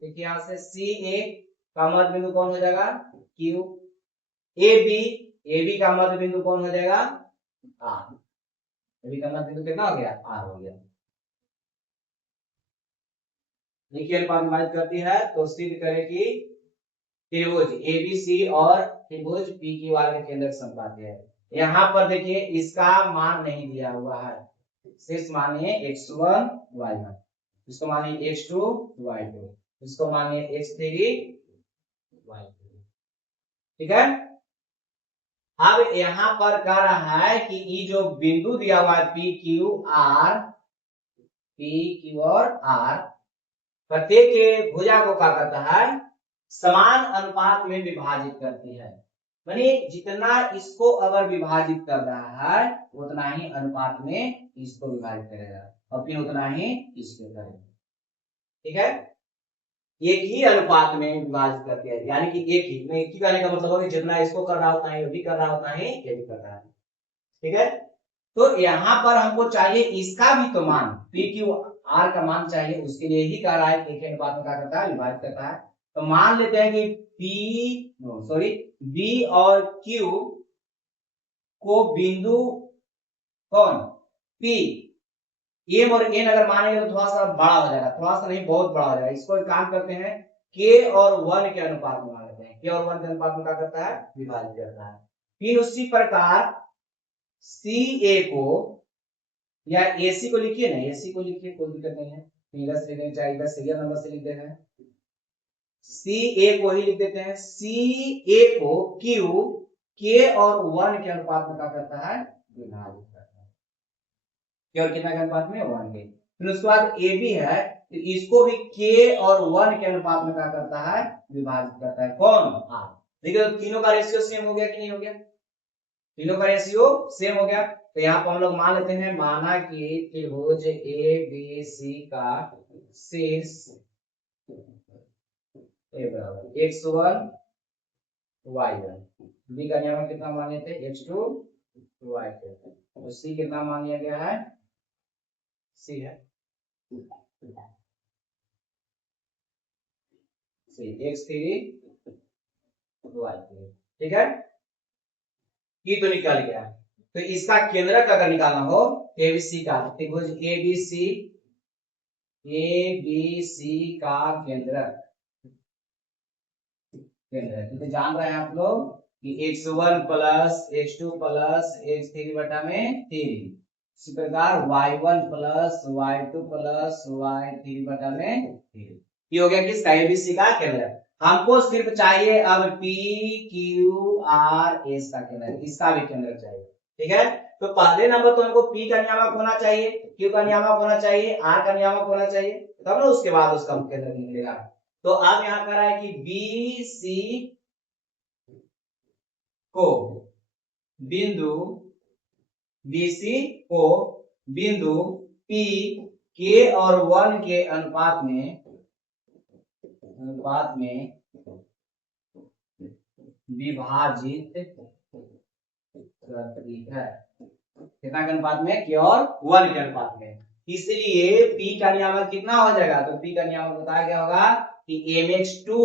देखिए यहाँ से सी ए का मध्य बिंदु कौन हो जाएगा क्यू, ए बी का मध्य बिंदु कौन हो जाएगा आर, ए बी का मध्य बिंदु कितना हो गया आर हो गया। देखिए अनुपात विभाजित करती है तो सिद्ध करें कि त्रिभुज एबीसी और त्रिभुज पीक्यूआर के केंद्र समपाती है। यहाँ पर देखिए इसका मान नहीं दिया हुआ है, सिर्फ मानिए x1 y1, इसको मानिए x2 y2, इसको मानिए x3 y3। ठीक है अब यहाँ पर कह रहा है कि ये जो बिंदु दिया हुआ है पी क्यू और आर प्रत्येक भुजा को क्या करता है समान अनुपात में विभाजित करती है, माने जितना इसको अगर विभाजित कर रहा है उतना ही अनुपात में इसको विभाजित करेगा और फिर उतना ही इसको करेगा। ठीक है एक ही अनुपात में विभाजित करती है यानी कि एक ही करने का मतलब होगा जितना इसको कर रहा होता है ये भी कर रहा होता है ये भी कर रहा है। ठीक है तो यहाँ पर हमको चाहिए इसका भी तो मान पी क्यू आर का मान चाहिए, उसके लिए ही कह रहा है एक अनुपात में क्या करता है विभाजित करता है। तो मान लेते हैं कि बी और क्यू को बिंदु कौन पी एम और एन अगर मानेंगे तो थोड़ा सा बड़ा हो जाएगा, थोड़ा सा नहीं बहुत बड़ा हो जाएगा। इसको एक काम करते हैं के और 1 के अनुपात में मान लेते हैं, के और 1 के अनुपात में क्या करता है विभाजित करता है। फिर उसी प्रकार सी ए को या एसी को लिखिए ना, एसी को लिखिए कोई दिक्कत नहीं है, फिगर से लिखने चाहिए इधर सीरियल नंबर से लिख देना है। सी ए को ही लिख देते हैं, सी ए को क्यू के और 1 के अनुपात में क्या करता है विभाजित करता है, के और कितना के अनुपात में 1 के। फिर उसके बाद ए बी है तो इसको भी के और 1 के अनुपात में क्या करता है विभाजित करता है कौन आर। देखिए तो तीनों का रेशियो सेम हो गया कि नहीं हो गया, तीनों का रेशियो सेम हो गया। तो यहाँ पर हम लोग मान लेते हैं माना कि त्रिभुज ए बी सी का शीर्ष a बराबर x1 y1, b का नियम कितना मान लिए थे x2 y2, तो c कितना मान लिया गया है, c है c x3 y3, ठीक है। ये तो निकल गया। तो इसका केंद्रक अगर निकालना हो एबीसी का, त्रिभुज एबीसी का केंद्रक, तो जान रहे हैं आप लोग कि x1 plus x2 plus x3 बटा में 3, इसी प्रकार y1 plus y2 plus y3 बटा में 3। ये हो गया किसका, एबीसी का केंद्रक। हमको सिर्फ चाहिए अब पी क्यू आर एस का केंद्रक, इसका भी केंद्रक चाहिए, ठीक है। तो पहले नंबर तो हमको पी का नियामक होना चाहिए, क्यू का नियामक होना चाहिए, आर का नियामक होना चाहिए, तब ना उसके बाद उसका केंद्रक निकलेगा। तो अब यहाँ कर रहा है कि बी सी को बिंदु बीसी को बिंदु पी के और 1 के अनुपात में विभाजित करती है। कितना के अनुपात में, के और 1 के अनुपात में। इसलिए P का नियामक कितना हो जाएगा, तो P का नियामक बताया गया होगा कि mx2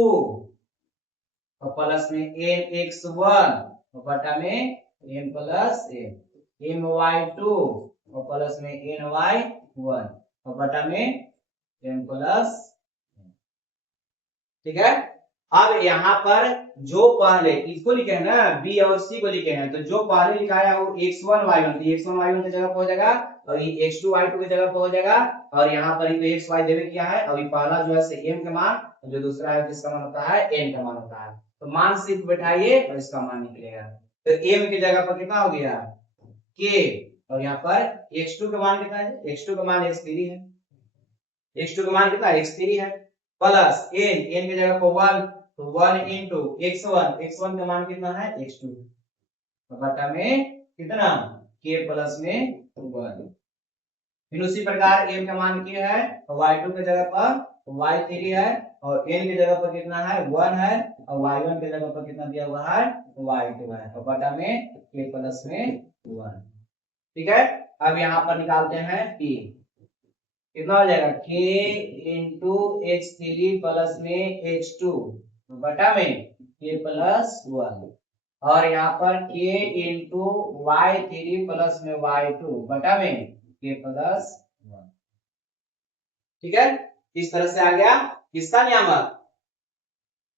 और प्लस में mx1 बटा में m प्लस m my2 और प्लस में ny1 और बटा में m प्लस, ठीक है। अब यहाँ पर जो पहले इसको लिखे हैं ना, बी और सी को लिखे हैं, तो जो पहले लिखाया है वो x1 y1, तो x1 y1 की जगह पर हो जाएगा और ये x2 y2 की जगह पर हो जाएगा। और यहाँ पर ही तो x y देवे किया है, अभी पहला जो है से m का मान, जो दूसरा है जिसका मान होता है n का मान होता है। तो मान सिर्फ बैठाइए और इसका मान निकलेगा। तो m की जगह पर कितना हो गया k, और यहाँ पर x2 का मान कितना है, x2 का मान x3 है, x2 का मान कितना x3 है, प्लस n की जगह पर 1, तो 1 इंटू x1 का मान कितना है x2 बटा में कितना k प्लस में 1। फिर उसी प्रकार m का मान क्या है, y2 की जगह पर y3 है, और n की जगह पर कितना है 1 है, और y1 की जगह पर कितना दिया हुआ है y2 है, और बटा में k प्लस में 1, ठीक है। अब यहाँ पर निकालते हैं p, कितना हो जाएगा k इंटू x3 प्लस में x2 बटा में k प्लस 1, और यहाँ पर k इंटू y3 प्लस में y2 बटा में k प्लस 1, ठीक है। इस तरह से आ गया किसका नियामक,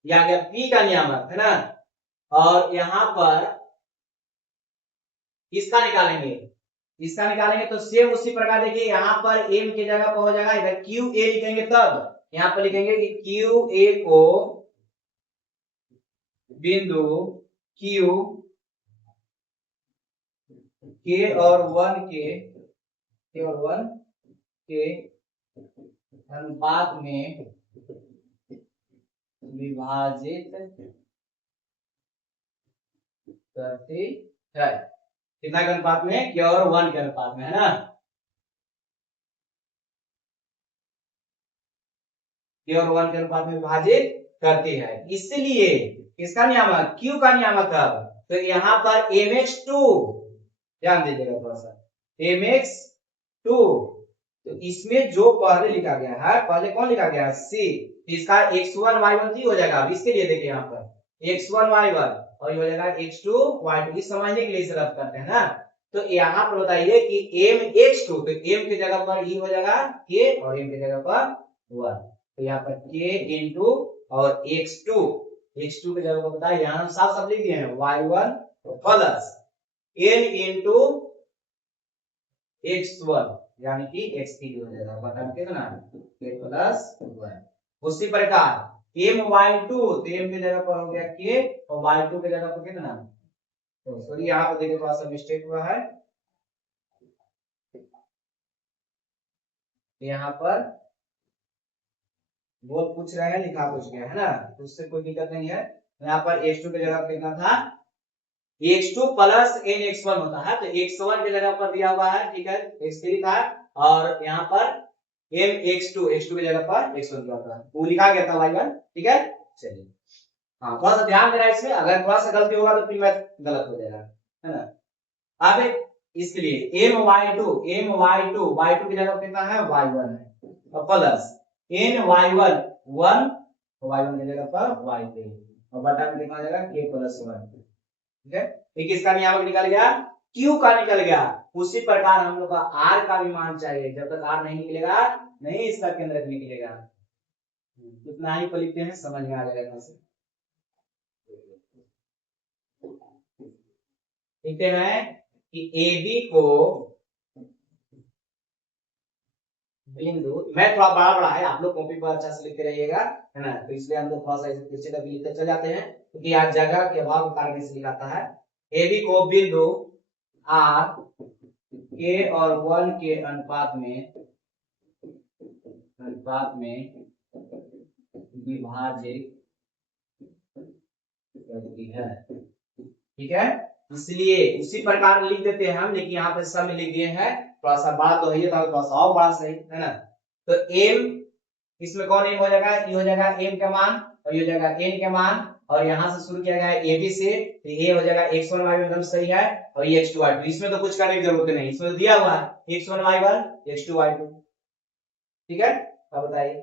ये आ गया p का नियामक, है ना। और यहाँ पर इसका निकालेंगे तो सेम उसी प्रकार देखिए, यहाँ पर m की जगह पर हो जाएगा, इधर qa लिखेंगे, तब यहाँ पर लिखेंगे कि qa को बिंदु q k और 1 के अनुपात में विभाजित करती है। कितना के अनुपात में, k और 1 के अनुपात में, है ना। k और 1 के अनुपात में विभाजित करती है, इसलिए किसका नियामक, q का नियामक। अब तो यहाँ पर mx2, ध्यान दीजिएगा थोड़ा सा, mx2, तो इसमें जो पहले लिखा गया है, पहले कौन लिखा गया है c, इसका x1 y1 ही हो जाएगा। अब इसके लिए देखिए यहाँ पर x1 y1 और ये हो जाएगा x2 y2, इस समझने के लिए इसे रद्द करते हैं ना। तो यहाँ पर बताइए कि mx2, तो m की जगह पर e हो जाएगा k और m की जगह पर 1, तो यहाँ पर k इंटू और x2 की जगह पर बताया, यहाँ साफ साफ लिख दिए हैं y1 plus n into x1 यानी कि x3 हो जाएगा, बटा कितना k प्लस 1। उसी प्रकार my2, तो m की जगह पर हो गया k और y2 की जगह पर कितना, तो सॉरी यहाँ पर देखिए थोड़ा सा मिस्टेक हुआ है, यहाँ पर बोल पूछ रहे हैं, लिखा पूछ गया है ना, तो उससे कोई दिक्कत नहीं है। यहाँ पर x2 की जगह पर कितना था, x2 प्लस n x1 होता है, तो x1 की जगह पर दिया हुआ है, ठीक है, x3 था, और यहाँ पर m x2 की जगह पर x1 दिया हुआ है, वो लिखा गया था y1, ठीक है। चलिए हाँ थोड़ा सा ध्यान देना इसमें, अगर थोड़ा सा गलती होगा तो फिर मैथ गलत हो जाएगा, है ना। अब इसके लिए y2 की जगह कितना है y1 है, और प्लस ny1 y1 की जगह पर y3, और बटा में कितना हो जाएगा k+1। ठीक है, एक इसका नियामक निकल गया, q का निकल गया। उसी प्रकार हम लोग का r का भी मान चाहिए, जब तक r नहीं निकलेगा नहीं इसका केंद्रक निकलेगा। कितना ही को लिखते हैं समझ में आ जाएगा। लिखते हैं कि AB को बिंदु, मैं थोड़ा बड़ा बड़ा है, आप लोग कॉपी पर अच्छा से लिखते रहिएगा, है ना, तो इसलिए हम लोग थोड़ा सा पीछे तक लिखते चल जाते हैं क्योंकि आज जगह के अभाव के कारण से लिखाता है। AB को बिंदु R K और 1 के अनुपात में विभाजित करती है। ठीक है, इसलिए उसी प्रकार लिख देते हैं हम, लेकिन यहाँ पे सब में लिख दिए हैं, थोड़ा सा बड़ा तो है, थोड़ा सा और बड़ा सही है ना। तो m इसमें कौन m हो जाएगा, ये हो जाएगा m का मान, और ये हो जाएगा n का मान, और यहाँ से शुरू किया गया है AB से, तो ये हो जाएगा x1 y1 एकदम सही है, और ये x2 y2, इसमें तो कुछ करने की जरूरत नहीं, इसमें तो दिया हुआ है x1 y1 x2 y2। ठीक है, अब बताइए,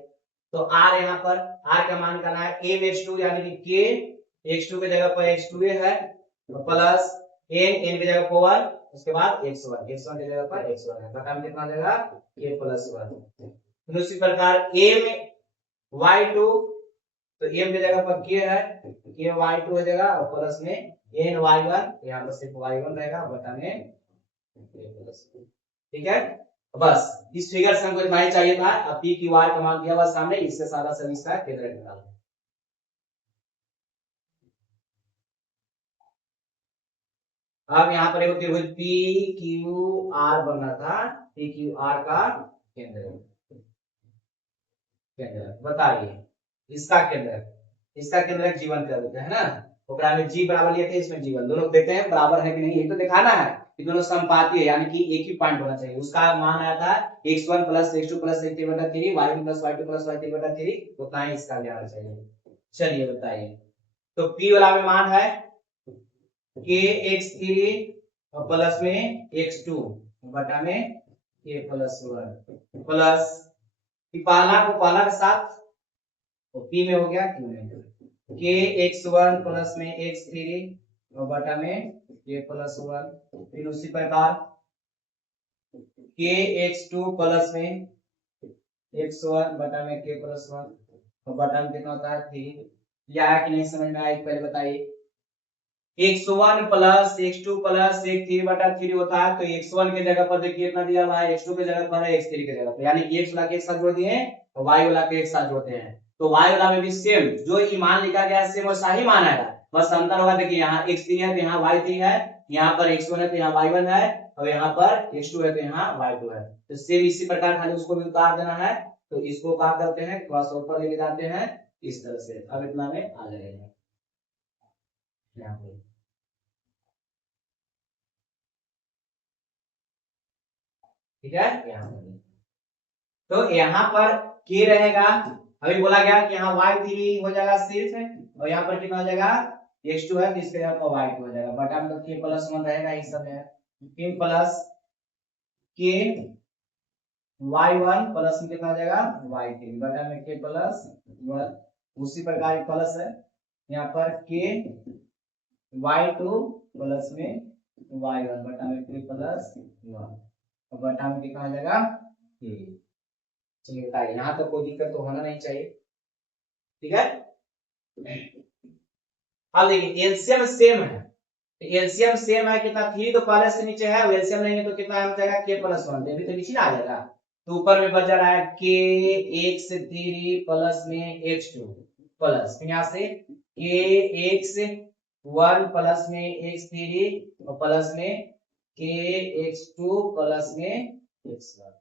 तो r यहाँ पर r का मान निकालना है m x2 यानी कि k x2 की जगह पर x2 है, प्लस n की जगह पर 1, उसके बाद x1 की जगह पर x1 है, बटा में कितना आ जाएगा k+1। फिर उसी प्रकार m y2, तो m की जगह पर k है, k y2 हो जाएगा, और प्लस में n y1, यहाँ पर सिर्फ y1 रहेगा, बटा में k+1। ठीक है, बस इस फिगर से हमको इतना ही चाहिए था। अब p q r का मान दिया हुआ सामने, इससे सारा सभी इसका केंद्र निकालना। अब यहाँ पर एक त्रिभुज पी क्यू आर बनना था, पी क्यू आर का केंद्र बताइए, इसका केंद्र जीवन कर देते हैं ना, ओकरा में जी बराबर लिए थे, इसमें जीवन, दोनों देखते हैं बराबर है कि नहीं, ये तो दिखाना है कि दोनों समपाती है, यानी कि एक ही पॉइंट होना चाहिए। उसका मान आया था x1 + x2 + x3/3 y1 + y2 + y3/3, उतना ही इसका भी आना चाहिए। चलिए बताइए, तो p वाला में मान है k x3 और प्लस में x2 बटा में k+1 प्लस पहला को पहला के साथ, तो p में हो गया q में k x1 प्लस में x3 और बटा में k+1, फिर उसी प्रकार k x2 प्लस में x1 बटा में k+1 और बटा में कितना होता है 3। या कि नहीं समझ में आया पहले बताइए, x1 plus x2 plus x3/3 होता है, तो x1 के जगह पर देखिए कितना दिया हुआ है, x2 के जगह पर है, x3 के जगह पर, यानी कि x वाला के एक साथ जोड़ दिए और y वाला के एक साथ जोड़ते हैं, तो y वाला में भी सेम जो ये मान लिखा गया है सेम वैसा ही मान आएगा, बस अंतर होगा। देखिए यहाँ x3 है तो यहाँ y3 है, यहाँ पर x1 है तो यहाँ y1 है, और यहाँ पर x2 है तो यहाँ y2 है, तो सेम इसी प्रकार खाली उसको भी उतार देना है, तो इसको क्या करते हैं थोड़ा सा ऊपर लेके जाते हैं इस तरह से, अब इतना में आ जाएगा यहाँ पे। ठीक है, तो यहाँ पर k रहेगा, अभी बोला गया कि यहाँ y3 हो जाएगा सिर्फ, और यहाँ पर कितना हो जाएगा x2 है तो इसके जगह पर y2 हो जाएगा, बटा मतलब k+1 रहेगा इस सब में, k plus k y1 plus में कितना हो जाएगा y3 बटा में k+1, उसी प्रकार प्लस है यहाँ पर k y2 प्लस में y1 बटा में k+1 और बटा में कितना हो जाएगा k। चलिए बताइए, यहाँ तक कोई दिक्कत तो होना नहीं चाहिए। ठीक है, अब देखिए एलसीएम सेम है, एलसीएम सेम है कितना 3 तो पहले से नीचे है, एलसीएम नहीं है तो कितना हो जाएगा k+1, ये भी तो नीचे आ जाएगा, तो ऊपर में बच रहा है k x3 प्लस में x2 प्लस यहाँ से k x1 प्लस में x3 और प्लस में k x2 प्लस में x1।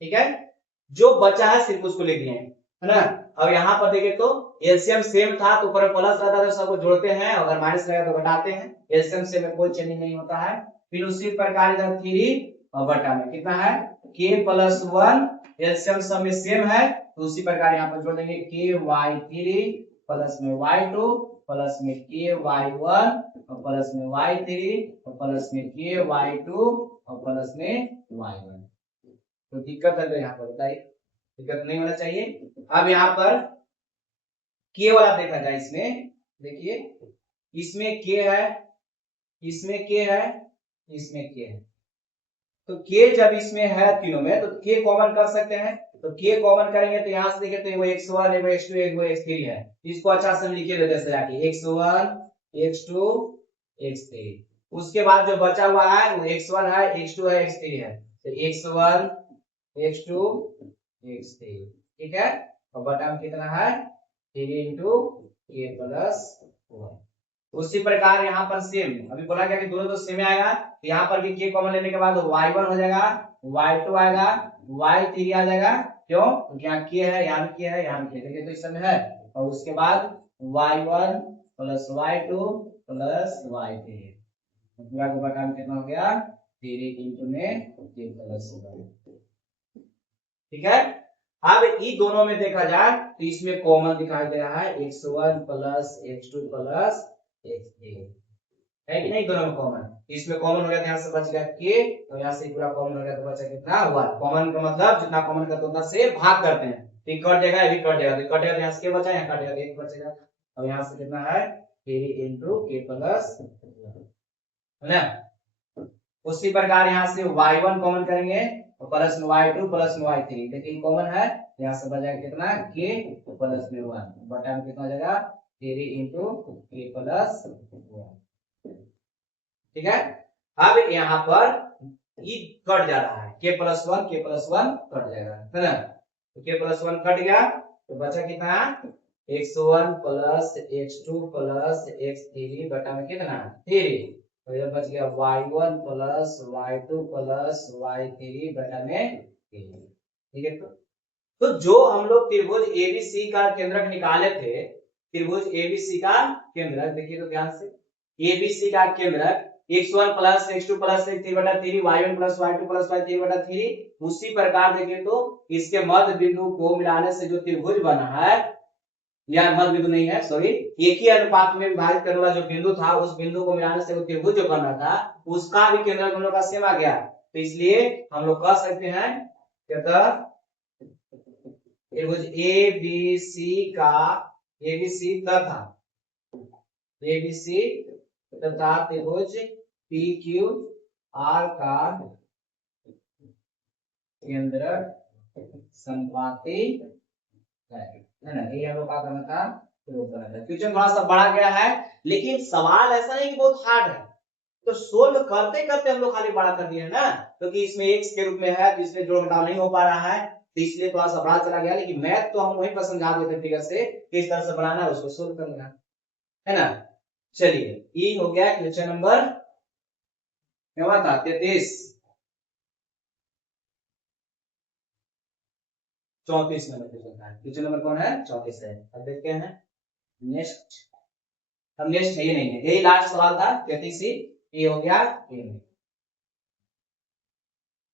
ठीक है, जो बचा है सिर्फ उसको लिख दिए है ना। अब यहाँ पर देखिए तो एलसीएम सेम था तो ऊपर प्लस रहता है तो सबको जोड़ते हैं, अगर माइनस रहेगा तो घटाते हैं, एलसीएम से में कोई चेंज नहीं होता है। फिर उसी प्रकार इधर 3 और बटा में कितना है k+1, एलसीएम सब में सेम है तो उसी प्रकार यहाँ पर जोड़ देंगे k y3 प्लस में y2 प्लस में ky1 और प्लस में y3 और प्लस में ky2 और प्लस में y1। तो दिक्कत है तो यहाँ पर बताइए, दिक्कत नहीं होना चाहिए। अब यहाँ पर k वाला देखा जाए, इसमें देखिए इसमें k है, इसमें k है, इसमें k है। तो k जब इसमें है तीनों में तो k कॉमन कर सकते हैं। तो k कॉमन करेंगे तो यहाँ से देखें तो वो x1 एगो x2 एगो x3 है। इसको अच्छा से लिखे देते हैं जाके x1 x2 x3। उसके बाद जो बचा हुआ है वो x1 है, x2 है, x3 है। तो x1 x2 x3, ठीक है। और बटा में कितना है 3 into k plus 1। उसी प्रकार यहाँ पर सेम, अभी बोला गया कि दोनों तो सेम आएगा, तो यहाँ पर भी k कॉमन लेने के बाद y1 हो जाएगा, y2 आएगा, y3 आ जाएगा। क्यों? क्योंकि यहाँ k है, यहाँ भी k है, यहाँ भी k है, तो इस समय है। और उसके बाद y1 plus y2 plus y3, पूरा का बटा में कितना हो गया 3 into में k plus 1, ठीक है। अब इन दोनों में देखा जाए तो इसमें कॉमन दिखाई दे रहा है x1 plus x2 plus x3, है कि नहीं? दोनों में कॉमन, इसमें कॉमन हो गया तो यहाँ से बच गया k, और यहाँ से पूरा कॉमन हो गया तो बचा कितना 1। कॉमन का मतलब जितना कॉमन करते हैं उतना से भाग करते हैं, तो कट जाएगा, ये भी कट जाएगा, तो कटेगा तो यहाँ से k बचा, यहाँ कटेगा तो 1 बचेगा। और यहाँ से कितना है 3 into k plus 1, है ना। उसी प्रकार यहाँ से y1 कॉमन करेंगे और प्लस में y2 प्लस में y3, देखिए कॉमन है, यहाँ से बच जाएगा कितना k प्लस में 1, बटा में कितना हो जाएगा 3 into k plus 1, ठीक है। अब यहाँ पर ये कट जा रहा है, k plus 1 कट जाएगा, है ना। तो k plus 1 कट गया तो बचा कितना x1 plus x2 plus x3 बटा में कितना 3, तो ये बच गया y1 plus y2 plus y3 बटा में 3, ठीक है। तो जो हम लोग त्रिभुज एबीसी का केंद्रक निकाले थे, त्रिभुज एबीसी का केंद्रक देखिए तो ध्यान से, एबीसी का केंद्रक x1 plus x2 plus x3 बटा 3, y1 plus y2 plus y3 बटा 3, उसी प्रकार देखिए तो इसके मध्य बिंदु को मिलाने से जो त्रिभुज बना है, या मध्य बिंदु नहीं है सॉरी, एक ही अनुपात में विभाजित करने वाला जो बिंदु था उस बिंदु को मिलाने से वो त्रिभुज जो बना था उसका भी केंद्रक हम लोग का सेम आ गया। तो इसलिए हम लोग कह सकते हैं क्या त्रिभुज एबीसी तथा त्रिभुज PQR का केंद्रक संपाती है ना। ये हम लोग का करना था, क्वेश्चन थोड़ा सा बड़ा गया है, लेकिन सवाल ऐसा नहीं कि बहुत हार्ड है, तो सोल्व करते करते हम लोग खाली बड़ा कर दिए ना, क्योंकि इसमें x के रूप में है तो इसमें जोड़ घटाव नहीं हो पा रहा है, तो इसलिए थोड़ा सा बड़ा चला गया। लेकिन मैथ तो हम वहीं पर समझा देते फिगर से किस तरह से बनाना है, उसको सोल्व करना है ना। चलिए ये हो गया क्वेश्चन नंबर क्या था 33, 34 नंबर क्वेश्चन था। क्वेश्चन नंबर कौन है 34 है। अब देखते हैं नेक्स्ट, अब नेक्स्ट है ये नहीं है, यही लास्ट सवाल था 33, ये हो गया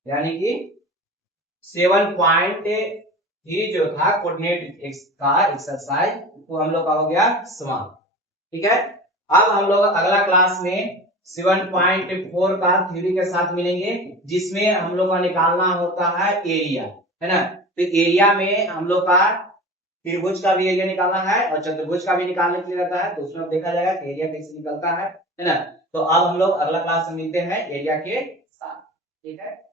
यानी कि 7.3 जो था कोऑर्डिनेट का एक्सरसाइज वो हम लोग का हो गया समाप्त, ठीक है। अब हम लोग अगला क्लास में 7.4 का थ्योरी के साथ मिलेंगे, जिसमें हम लोग का निकालना होता है एरिया, है ना। तो एरिया में हम लोग का त्रिभुज का भी एरिया निकालना है और चतुर्भुज का भी निकालने के लिए रहता है, तो उसमें देखा जाएगा कि एरिया कैसे निकलता है ना। तो अब हम लोग अगला क्लास में मिलते हैं एरिया के साथ, ठीक है।